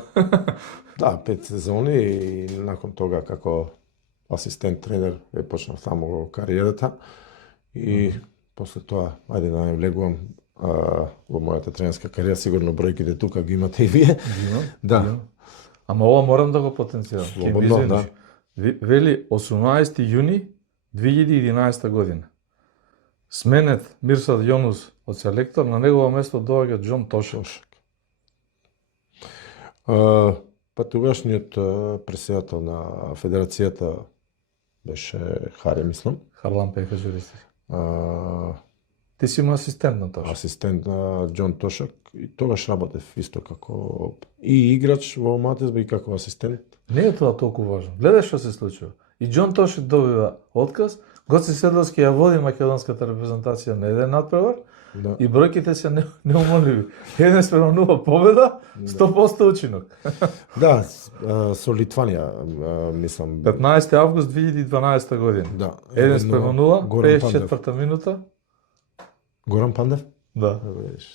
5 сезони и након тога како асистент тренер почнав таму кариерата и после тоа, ајде да не влегувам во мојата тренерска кариера, сигурно бројките тука ги имате и вие. Да. Ама ова морам да го потенцирам. Слободно, да. Вели 18 јуни 2011 година. Сменет Мирсад Јонус од селектор, на негово место доаѓа Џон Тошек. Па тогашниот председател на федерацијата беше Харе, мислам. Харлан Пехаџуристи. Ти си му асистент на Тошек. Асистент на Џон Тошек. И тогаш работев исто како и играч во Матерсбург и како асистент. Не е тоа толку важно. Гледај што се случува. И Џон Тошек добива отказ, Гоце Седловски ја води македонската репрезентација на еден надпревар, и бројките се неуморливи. 1:0 победа, 100% учинок. Да, со Литванија, мислам. 15 август 2012 година. Да. 1:0, 54-та минута. Горан Пандев? Да.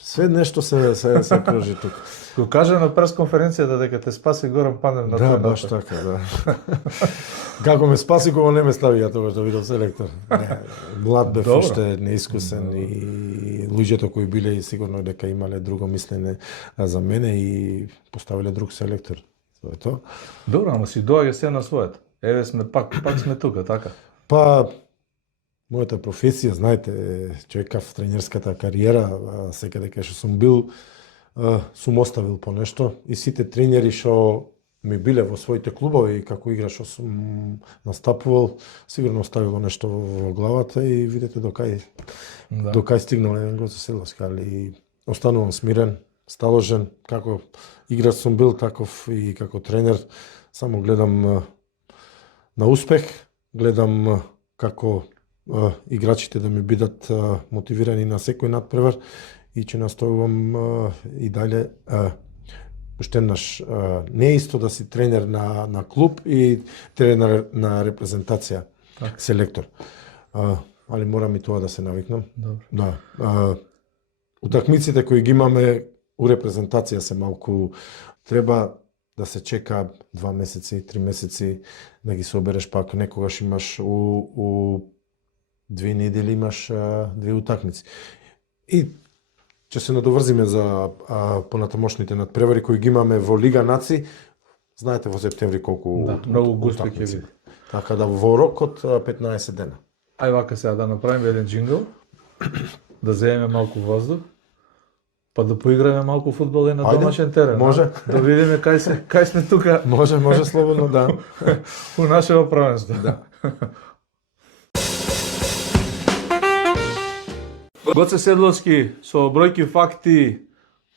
Све нешто се кружи тука. Го кажа на пресконференцијата дека те спаси Горан Пандев на тој. Да, баш така, да. Како ме спаси кога не ме стави ја тогаш да видам селектор. Млад бев уште, неискусен и луѓето кои биле и сигурно дека имале друго мислене за мене и поставиле друг селектор. Тоа е тоа. Добро, ама си доаѓа се на своето. Еве сме пак сме тука, така. Па мојата професија, знаете, човекав тренерската кариера, секаде кај што сум бил, сум оставил по нешто и сите тренери што ми биле во своите клубови и како играч што сум настапувал, сигурно оставило нешто во главата и видете до кај стигнал еден Гоце Седловски, али останувам смирен, сталожен, како играч сум бил, таков и како тренер, само гледам на успех, гледам како играчите да ми бидат мотивирани на секој надпревар и ќе настојувам и дале уште еднаш, не е исто да си тренер на клуб и тренер на репрезентација, селектор. Али морам и тоа да се навикнам. Да. Утакмиците кои ги имаме у репрезентација се малку, треба да се чека 2 месеци, 3 месеци да ги собереш, пак некогаш имаш у 2 недели имаш 2 утакмици. И ќе се надоврзиме за понатамошните надпревари кои ги имаме во Лига Наци. Знаете во септември колку многу густо ќе биде. Така да во рок од 15 дена. Ај вака сега да направиме еден джингл, да земеме малку воздух, па да поиграме малку фудбал и на домашен терен. Може. Да видиме кај сме тука. Може слободно, да. У нашето правенство. Да. Гоце Седловски со бројки факти,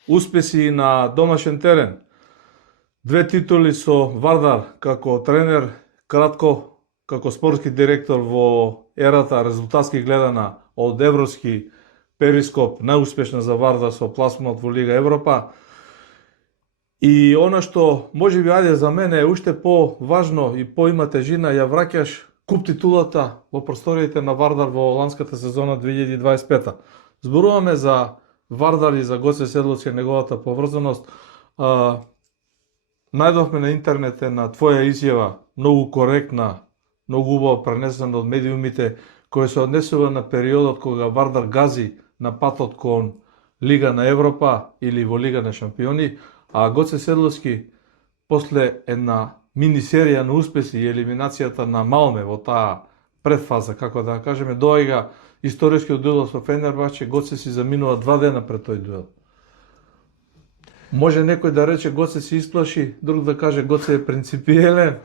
успеси на домашен терен. 2 титули со Вардар како тренер, кратко како спортски директор во ерата резултатски гледана од европски перископ, најуспешна за Вардар со пласманот во Лига Европа. И она што можеби ајде за мене е уште по-важно и поима тежина, ја враќаш куп титулата во просториите на Вардар во ланската сезона 2025. Зборуваме за Вардар и за Гоце Седловски, неговата поврзаност. Најдовме на интернет на твоја изјава, многу коректна, многу убаво пренесена од медиумите, која се однесува на периодот кога Вардар гази на патот кон Лига на Европа или во Лига на шампиони, а Гоце Седловски после една мини серија на успеси и елиминацијата на Малме во таа предфаза, како да кажеме, доаѓа историскиот дуел со Фенербахче, Гоце си заминува 2 дена пред тој дуел. Може некој да рече Гоце се исплаши, друг да каже Гоце е принципиелен,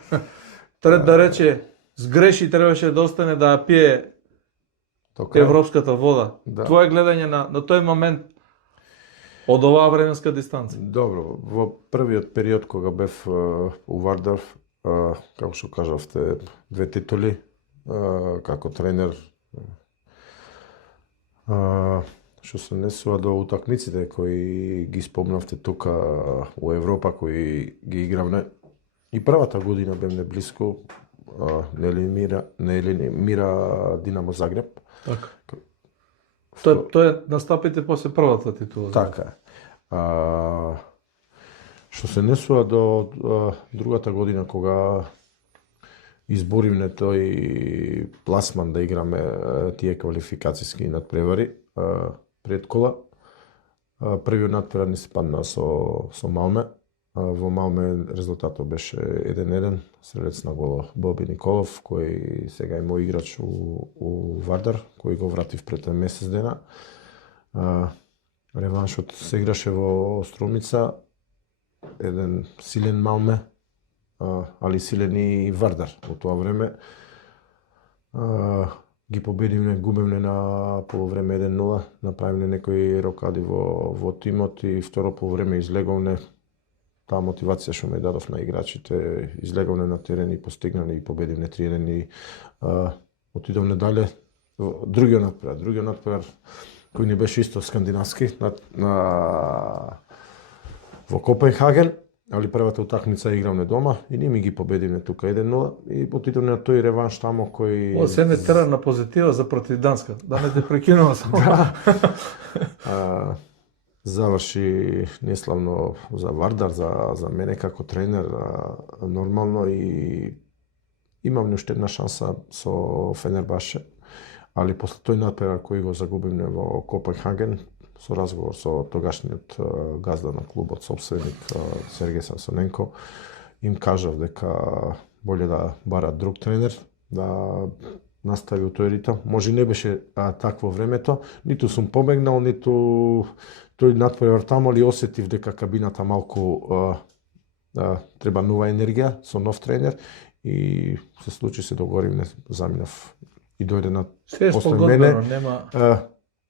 трет да рече сгреши, требаше да остане да ја пие европската вода. Да. Твое гледање на тој момент од оваа временска дистанца? Добро, во првиот период кога бев у Вардар, како што кажавте, 2 титули како тренер, што се несува до утакмиците кои ги спомнавте тука у Европа, кои ги игравме. И првата година бевме блиску, не елимира Динамо Загреб. Така. Тоа настапите после првата титула. Така е. Што се несува до другата година кога изборивме тој пласман да играме тие квалификацијски надпревари пред кола. Првиот надпревар не се падна со Малме. Во Малме резултатот беше 1-1, стрелец на голо Боби Николов, кој сега е мој играч у Вардар, кој го вратив пред месец дена. Реваншот се играше во Струмица, еден силен Малме, али силен и Вардар во тоа време. Ги победивме, губевме на полувреме 1-0, направивме некои рокади во тимот и второ полувреме излеговне. Таа мотивација што ме дадов на играчите, излеговне на терен и постигнане и победивне 3-1 и отидовме дале. Другиот надпревар кој не беше исто скандинавски во Копенхаген, али првата утакмица игравме дома и ние ми ги победивме тука 1-0 и отидовме на тој реванш тамо кој О, се не тера на позитива за против Данска. Да не те прекинувам само. Заврши неславно за Вардар, за мене како тренер, нормално и имам уште една шанса со Фенербахче, али после тој надпревар кој го загубивме во Копенхаген, со разговор со тогашниот газда на клубот, собственик Сергеј Самсоненко, им кажав дека боле да барат друг тренер, да настави у тој ритм. Може не беше такво времето, ниту сум побегнал, ниту тој надпревар таму, али осетив дека кабината малку треба нова енергија со нов тренер и се случи, се договоривме, заминав и дојде после мене. Нема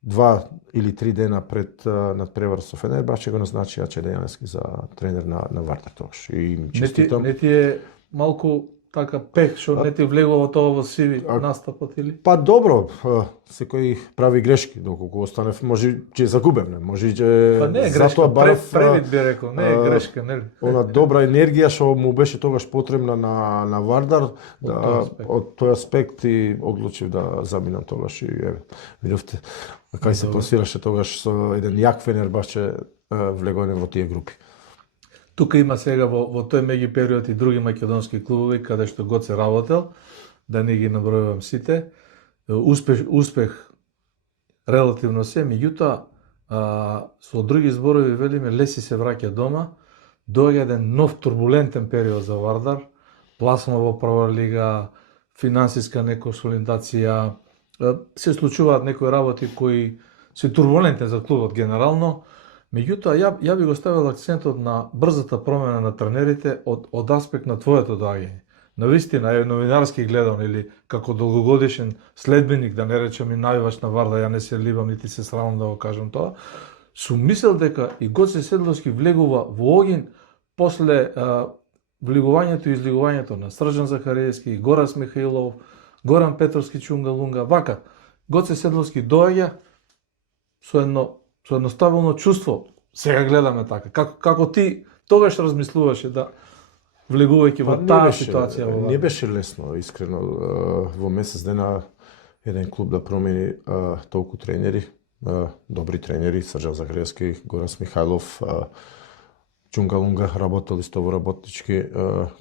2 или 3 дена пред надпревар со Фенербахче го назначија Чеде Јанески за тренер на Вардар тогаш. И им честитам. Не ти е малку така пех што не ти влегува тоа во сиви настапот или? Па добро, секој прави грешки, доколку останев, може ќе загубев, не, може ќе Па не е грешка, превид би рекол, не е грешка, нели? Она добра енергија што му беше тогаш потребна на Вардар, од тој аспект и одлучив да заминам тогаш и еве, видовте кај се пласираше тогаш со еден јак Фенербахче влегоне во тие групи. Тука има сега во тој меѓу период и други македонски клубови каде што Гоце работел, да не ги набројувам сите. Успех релативно се, меѓутоа со други зборови велиме Леси се враќа дома, доаѓа еден нов турбулентен период за Вардар, пласма во прва лига, финансиска неконсолидација, се случуваат некои работи кои се турбулентни за клубот генерално. Меѓутоа, ја би го ставил акцентот на брзата промена на тренерите од аспект на твоето доаѓање. Навистина, е новинарски гледан или како долгогодишен следбеник, да не речем и навивач на Вардар, ја не се ливам нити се срамам да го кажам тоа, сум мислел дека и Гоце Седловски влегува во огин после влегувањето и излегувањето на Срđan Захариевски, Горас Михаилов, Горан Петровски, Чунга Лунга, вака. Гоце Седловски доаѓа со едно стабилно чувство. Сега гледаме така. Како ти тогаш размислуваше да влегувајќи во таа ситуација? Не беше лесно, искрено, во месец дена еден клуб да промени толку тренери, добри тренери, Срđan Захариевски, Горас Михаилов, Чунга Лунга работел исто во работнички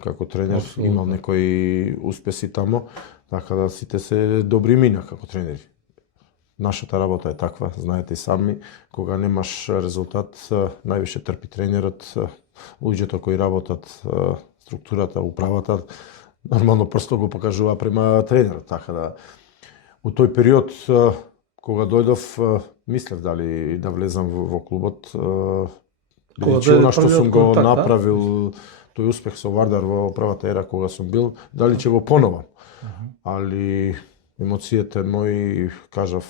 како тренер, имал некои успеси тамо, така да сите се добри мина како тренери. Нашата работа е таква, знаете и сами, кога немаш резултат, највише трпи тренерот, луѓето кои работат, структурата, управата, нормално прсто го покажува према тренерот, така да у тој период кога дојдов, мислев дали да влезам во клубот, бидејќи она што сум го направил, тој успех со Вардар во првата ера кога сум бил, дали ќе го поновам. Али емоциите мои, кажав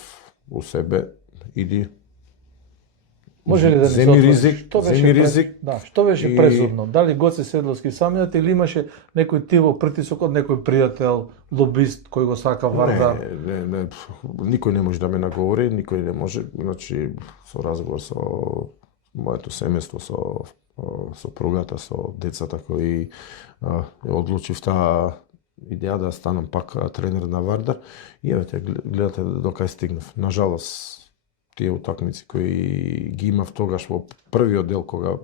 у себе, иди, може ли да земи ризик, земи ризик. Да, што беше презудно? Дали Гоце Седловски самиот или имаше некој тиво притисок од некој пријател, лобист кој го сака Вардар? Не, никој не може да ме наговори, никој не може, значи со разговор со моето семејство, со сопругата, со децата кои одлучив таа идеја да станам пак тренер на Вардар и евете гледате до кај стигнав. Нажалост, тие утакмици кои ги имав тогаш во првиот дел кога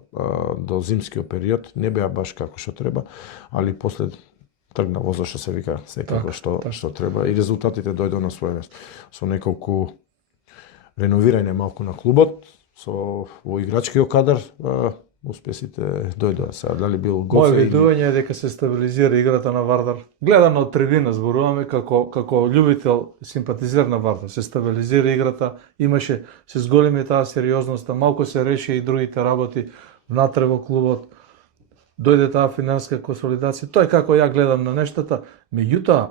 до зимскиот период не беа баш како што треба, али после тргна возот што се вика секако што треба и резултатите дојдоа на своје место. Со неколку реновирање малку на клубот, со во играчкиот кадар, успесите дојдоа. Сега дали бил Гоце или... Моје видување е дека се стабилизира играта на Вардар. Гледано од трибина зборуваме како љубител, симпатизер на Вардар. Се стабилизира играта, имаше се зголеми таа сериозноста, малку се реши и другите работи внатре во клубот. Дојде таа финансиска консолидација. Тоа е како ја гледам на нештата. Меѓутоа,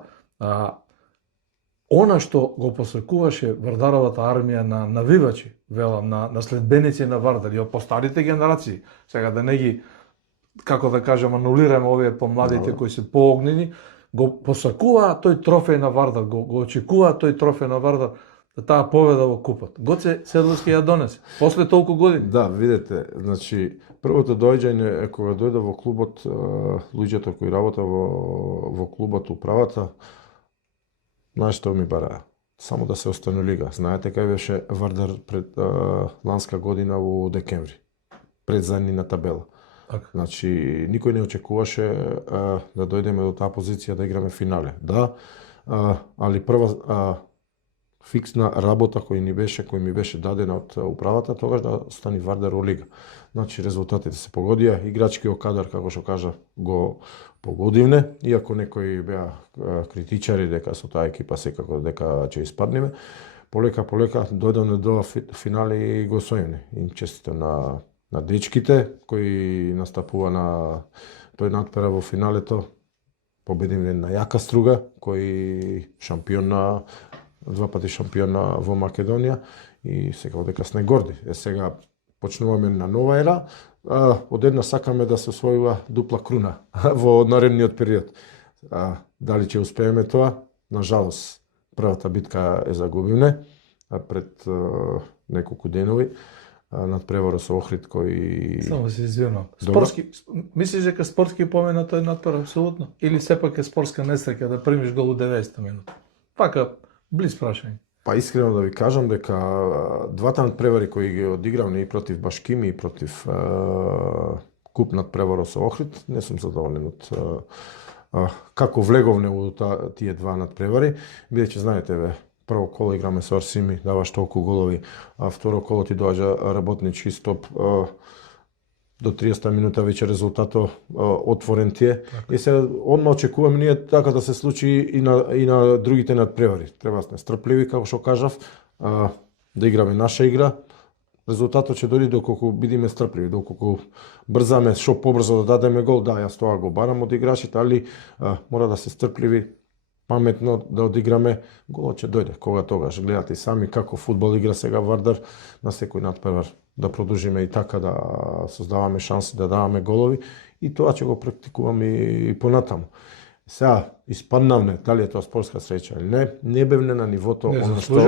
она што го посекуваше Вардаровата армија на навивачи, велам, на следбеници на Вардар и од постарите генерации, сега да не ги, како да кажам, анулираме овие помладите кои се поогнени, го посекуваа тој трофеј на Вардар, го очекуваа тој трофеј на Вардар, да таа победа во купот. Гоце Седловски ја донесе, после толку години. Да, видете, значи, првото доаѓање е кога дојде во клубот, луѓето кои работа во клубот, управата, знаеш што ми бараа? Само да се остане лига. Знаете кај беше Вардар пред ланска година во декември, пред заднина табела. Значи, никој не очекуваше да дојдеме до таа позиција да играме финале. Да, али прва фиксна работа кој ми беше дадена од управата, тогаш да стани Вардар во лига. Значи, резултатите се погодија, играчкиот кадар, како што кажа, го погодивне, иако некои беа критичари дека со таа екипа секако дека ќе испаднеме, полека дојдовме до финале и го освоиме. Им честитам на на дечките кои настапува на тој надпревар во финалето. Победивме на Јака Струга, кој два пати шампион во Македонија и секако дека сме горди. Сега почнуваме на нова ера, одеднаш сакаме да се освојува дупла круна во наредниот период. Дали ќе успееме тоа? На жалост, првата битка е загубивме пред неколку денови. Надпреварот со Охрид кој... Само се извинувам. Спортски, мислиш дека спортски помена тој надпревар апсолутно? Или сепак е спортска несреќа да примиш гол у 90 минута? Пака, близ прашање. Па искрено да ви кажам дека двата надпревари кои ги одигравме и против Башкими и против куп надпреварот со Охрид, не сум задоволен од како влеговне у тие два надпревари, бидејќи знаете прво коло играме со Арсими, даваш толку голови, а второ коло ти доаѓа работнички стоп, до 30 минута веќе резултатот отворен ти е. И се одма очекуваме ние така да се случи и на другите надпревари. Треба да сме стрпливи, како што кажав, да играме наша игра. Резултатот ќе дојде доколку бидиме стрпливи, доколку брзаме што побрзо да дадеме гол. Да, јас тоа го барам од играчите, али мора да се стрпливи, паметно да одиграме, голот ќе дојде. Кога тогаш гледате сами како фудбал игра сега Вардар на секој надпревар, да продолжиме и така да создаваме шанси да даваме голови и тоа ќе го практикуваме и понатаму. Сега испаднавме, дали е тоа спортска среќа или не, не бевне на нивото она што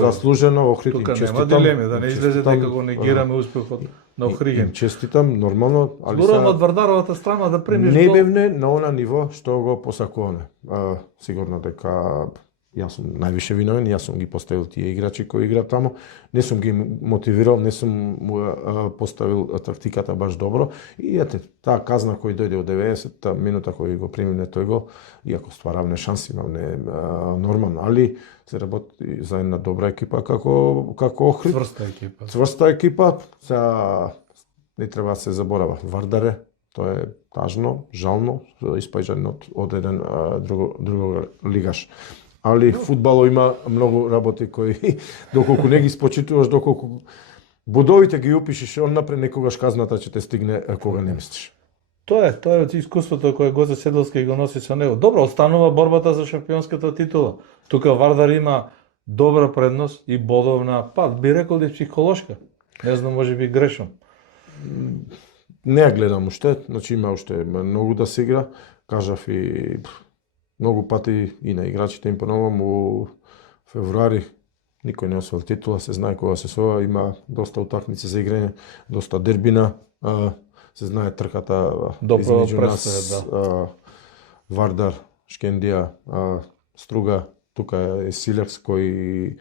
заслужено Охрид. Тука нема дилеми, да не излезе дека го негираме успехот на Охриген. Честитам, нормално, али зборувам од Вардаровата страна да примиш не бевне на она ниво што го посакуваме. Сигурно дека јас сум највише виновен, јас сум ги поставил тие играчи кои играат таму, не сум ги мотивирал, не сум поставил тактиката баш добро и ете, таа казна кој дојде од 90 минута кој го примиме тој гол, иако стваравме шанси, имаме нормално, али се работи за една добра екипа како Охрид. Цврста екипа, сега не треба да се заборава. Вардаре, тоа е тажно, жално, испаѓан од еден друго лигаш. Али фудбало има многу работи кои доколку не ги спочитуваш, доколку бодовите ги упишеш, однапред некогаш казната ќе те стигне кога не мислиш. Тоа е од искуството кое Гоце Седловски го носи со него. Добро, останува борбата за шампионската титула. Тука Вардар има добра предност и бодовна, би рекол да психолошка. Не знам, може би грешам. Не ја гледам уште, значи има уште многу да се игра. Кажав и многу пати и на играчите им поновам у февруари никој не освоил титула, се знае кога се соа, има доста утакмици за играње, доста дербина, се знае трката измеѓу нас, Вардар, Шкендија, Струга, тука е Силекс кој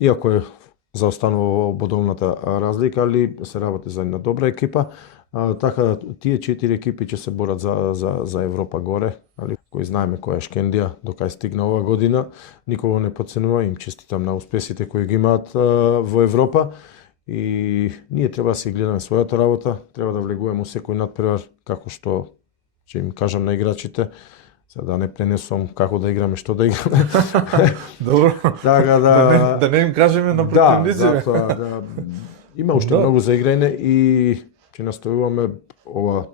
иако е заостанува бодовната разлика, али се работи за една добра екипа. Така, тие 4 екипи ќе се борат за Европа горе, али кој знаеме која е Шкендија, до кај стигна ова година, никого не подценува, им честитам на успесите кои ги имаат во Европа и ние треба да си гледаме својата работа, треба да влегуваме у секој надпревар, како што ќе им кажам на играчите, за да не пренесувам како да играме, што да играме. Добро. Така да не им кажеме на противниците. Да. Има уште многу за играње и ќе настојуваме ова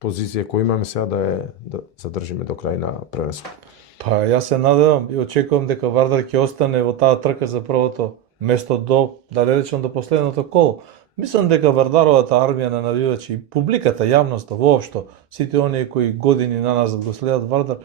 позиција која имаме сега да задржиме до крај на првенството. Па јас се надевам и очекувам дека Вардар ќе остане во таа трка за првото место до, да речем, до последното коло. Мислам дека Вардаровата армија на навивачи и публиката, јавноста воопшто, сите оние кои години на нас го следат Вардар,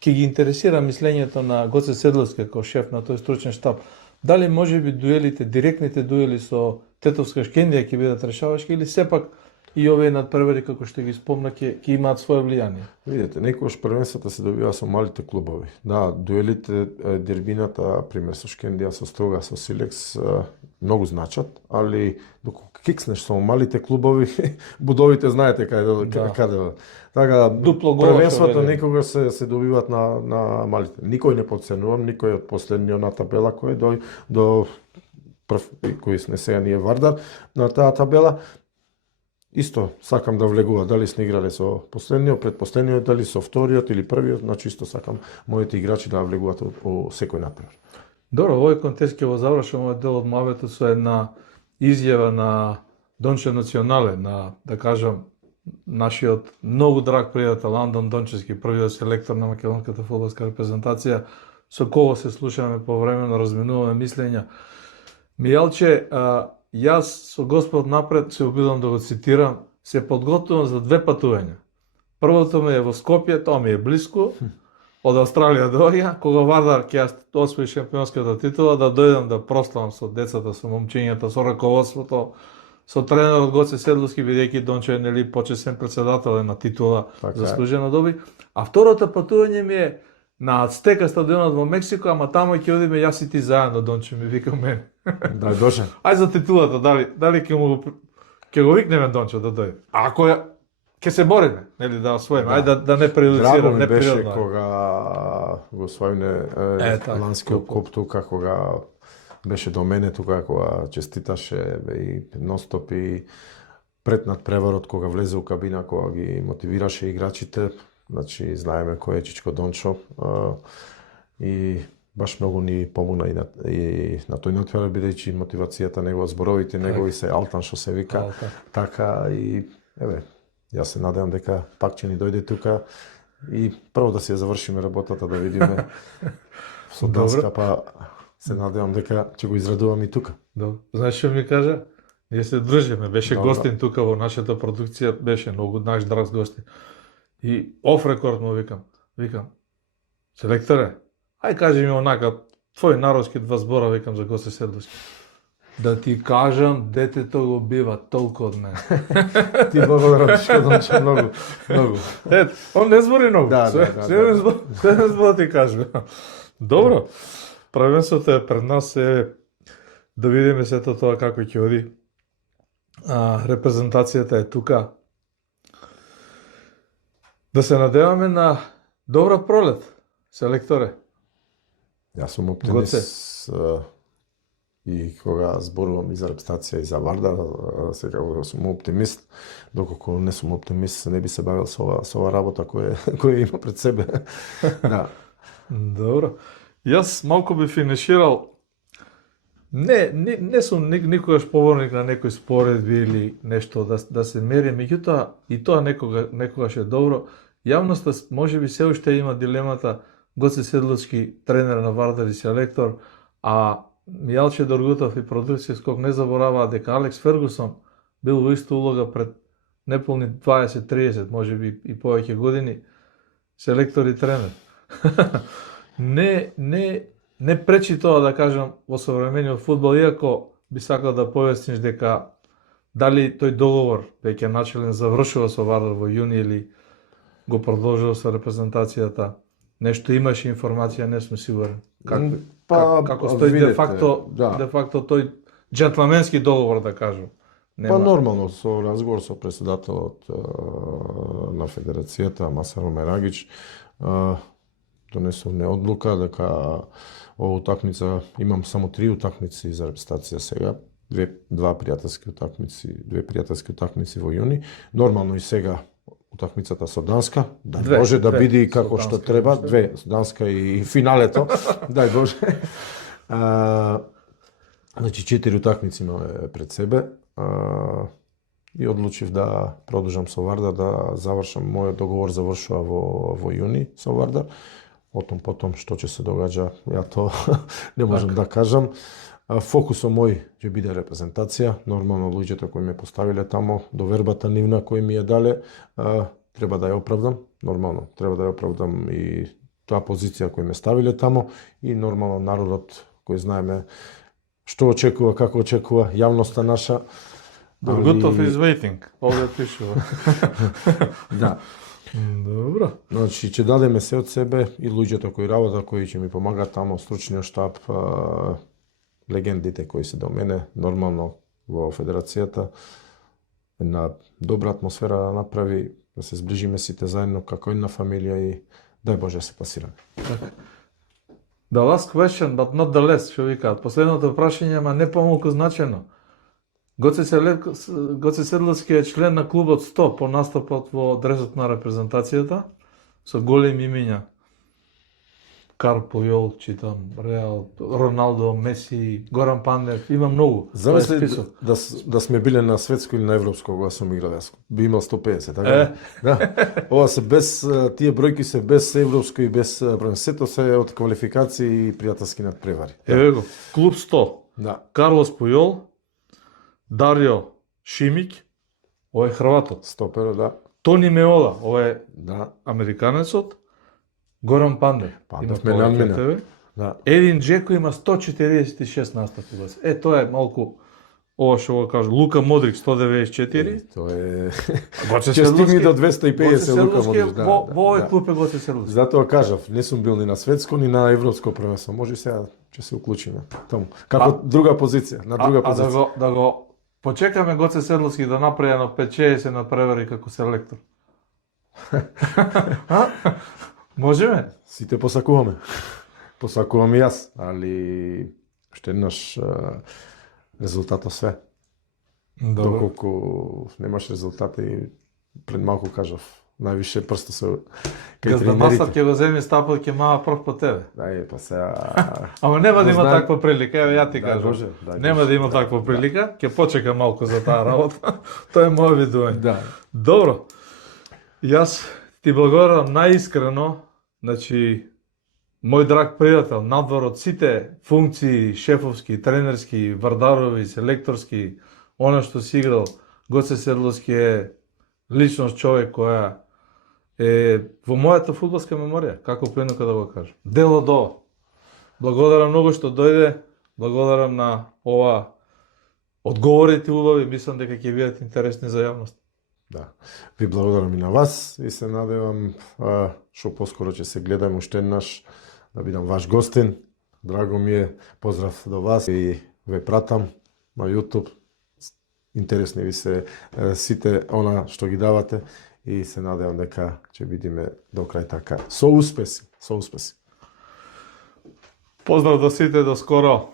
ќе ги интересира мислењето на Гоце Седловски како шеф на тој стручен штаб. Дали можеби дуелите, директните дуели со Тетовска Шкендија ќе бидат решавачки или сепак и овие надпревари како што ги спомна ќе имаат свое влијание? Видете, некогаш првенствата се добива со малите клубови. Да, дуелите, дербината, пример со Шкендија, со Струга, со Силекс, многу значат, али доколку кикснеш со малите клубови, будовите знаете каде. Така, дупло гол. Првенството некогаш се добиваат на малите. Никој не подценувам, никој од последниот на табела кој до прв кој сме сега ние Вардар на таа табела. Исто сакам да влегува, дали сме играле со последниот, предпоследниот, дали со вториот или првиот, значи исто сакам моите играчи да влегуваат во секој надпревар. Добро, овој контекст ќе го завршам овој дел од мавето со една изјава на Донче Национале, на, да кажам, нашиот многу драг пријател Андон Дончевски, првиот селектор на македонската фудбалска репрезентација, со кого се слушаме повремено, разменуваме мислења. Мијалче, јас со Господ напред се обидам да го цитирам, се подготвувам за 2 патувања. Првото ми е во Скопје, тоа ми е блиску, од Австралија доаѓа, кога Вардар ќе освои шампионската титула, да дојдам да прославам со децата, со момчињата, со раководството, со тренерот Гоце Седловски, бидејќи Донче нели почесен председател е на титула, заслужено доби. А второто патување ми е на Ацтека стадионот во Мексико, ама таму ќе одиме јас и ти заедно, Донче ми вика мене. Да, Доше. Ај за титулата, дали ќе го викнеме Донче да дојде. Ако ја ќе се бориме, нели да освоиме. Ај да не прejudicираме, Драго ми не беше природно. кога го освоиме ланскиот коп тука, кога беше до мене тука, кога честиташе и ностоп и пред надпреварот, кога влезе у кабина, кога ги мотивираше играчите. Значи, знаеме кој е Чичко Дончо. И баш многу ни помогна и на тој надпревар, бидејќи мотивацијата негова, зборовите негови се Алтан, што се вика. Така и, еве, јас се надевам дека пак ќе ни дојде тука и прво да си ја завршиме работата, да видиме со Данска, па се надевам дека ќе го израдувам и тука. Добро. Знаеш што ми кажа? Ние се дружиме, беше Добро. гостин тука во нашата продукција, беше многу наш драг гостин. И оф рекорд му викам, селекторе, ај кажи ми онака, твој народски 2 збора, викам за Гоце Седловски. Да ти кажам, детето го бива толку од мене. Ти благодарам, Чичко Дончо, многу. Ето, он не збори многу. Да, Се збора ти кажа. Добро. Првенството е пред нас, да видиме сето тоа како ќе оди. Репрезентацијата е тука. Да се надеваме на добра пролет, селекторе. Јас сум оптимист и кога зборувам и за репстација и за Вардар, секако сум оптимист, доколку не сум оптимист, не би се бавил со ова работа која има пред себе. Да. Добро. Јас малку би финиширал. Не сум никогаш поборник на некој споредби или нешто да се мери, меѓутоа и тоа некогаш е добро. Јавноста можеби се уште има дилемата Гоце Седловски, тренер на Вардар и селектор, а Мијалче Доргутов и продукција Скок не забораваат дека Алекс Фергусон бил во иста улога пред неполни 20-30, можеби и повеќе години, селектор и тренер. Не пречи тоа да кажам во современиот фудбал, иако би сакал да појасниш дека дали тој договор веќе начелен завршува со Вардар во јуни или го продолжува со репрезентацијата. Нешто имаше информација, не сум сигурен. Како стои де факто тој джентлменски договор, да кажам. Па нормално, со разговор со председателот на федерацијата Масаро Мерагич, донесовме одлука дека ова утакмица, имам само 3 утакмици за репрезентација сега, две пријателски утакмици во јуни. Нормално и сега утакмицата со Данска, дај Боже да биде како што треба, 2 со Данска и финалето, дај Боже. Значи 4 утакмици имаме пред себе и одлучив да продолжам со Вардар, да завршам, мојот договор завршува во јуни со Вардар. Потом што ќе се догаѓа, ја тоа не можам да кажам. Фокусот мој ќе биде репрезентација, нормално луѓето кои ме поставиле тамо, довербата нивна кој ми ја дале, треба да ја оправдам, нормално, треба да ја оправдам и таа позиција кој ме ставиле тамо и нормално народот кој знаеме што очекува, како очекува, јавноста наша. Доргутов is waiting, овде пишува. Да. Добро. Значи, ќе дадеме се од себе и луѓето кои работат, кои ќе ми помагаат тамо, стручниот штаб, легендите кои се до мене, нормално во федерацијата, една добра атмосфера да направи, да се зближиме сите заедно како една фамилија и дај Боже се пласираме. The last question, but not the last, што викаат. Последното прашање, ама не помалку значено. Гоце Седловски е член на клубот 100 по настапот во дресот на репрезентацијата со големи имиња. Карпујол, читам, Реал, Роналдо, Меси, Горан Пандев, има многу. Замисли да сме биле на светско или на европско кога сум играл јас. Би имал 150, така? Да. Ова се без тие бројки се без европско и без сето се од квалификации и пријателски надпревари. Еве го, клуб 100. Да. Карлос Пујол, Дарио Шимик, ова е хрватот. Стоперо, да. Тони Меола, ова е Да. американецот. Горан Пандев. Пандев има ме повеќе надмина. од тебе. Да. Един Джеко има 146 настапи. Тоа е малку ова што го кажа. Лука Модрик 194. Тоа е Гоце ќе стигне Седловски- до 250 Гоце Лука Седловски е Модрич, да. Во овој да. клуб е Гоце Седловски. Затоа кажав, не сум бил ни на светско, ни на европско првенство. Може сега ќе се уклучиме таму. Како друга позиција, на друга А позиција. да го почекаме Гоце Седловски да направи едно 5-60 на превари како селектор. Можеме? Сите посакуваме. Посакувам и јас, али уште еднаш резултатот све. Добро. Доколку немаш резултати, пред малку кажав, највише прсто се кај Газда Мастар тренерите. ќе го земе стапот, ќе мава прв по тебе. Дај, па сега... Ама нема да има знаем. таква прилика, еве ја ти Дај кажам. Боже, дај Нема Боже. да има таква прилика, ќе почека малку за таа работа. Тоа е моје видување. Да. Добро. Јас ти благодарам најискрено, значи мој драг пријател, надвор од сите функции, шефовски, тренерски, вардарови, селекторски, она што си играл, Гоце Седловски е личност, човек која е во мојата фудбалска меморија, како поинака да го кажам. Дел од ова. Благодарам многу што дојде, благодарам на ова одговорите убави, мислам дека ќе бидат интересни за јавност. Да. Ви благодарам и на вас и се надевам што поскоро ќе се гледаме уште еднаш да бидам ваш гостин. Драго ми е, поздрав до вас и ве пратам на YouTube. Интересни ви се сите она што ги давате и се надевам дека ќе бидеме до крај така. Со успеси, со успеси. Поздрав до сите, до скоро.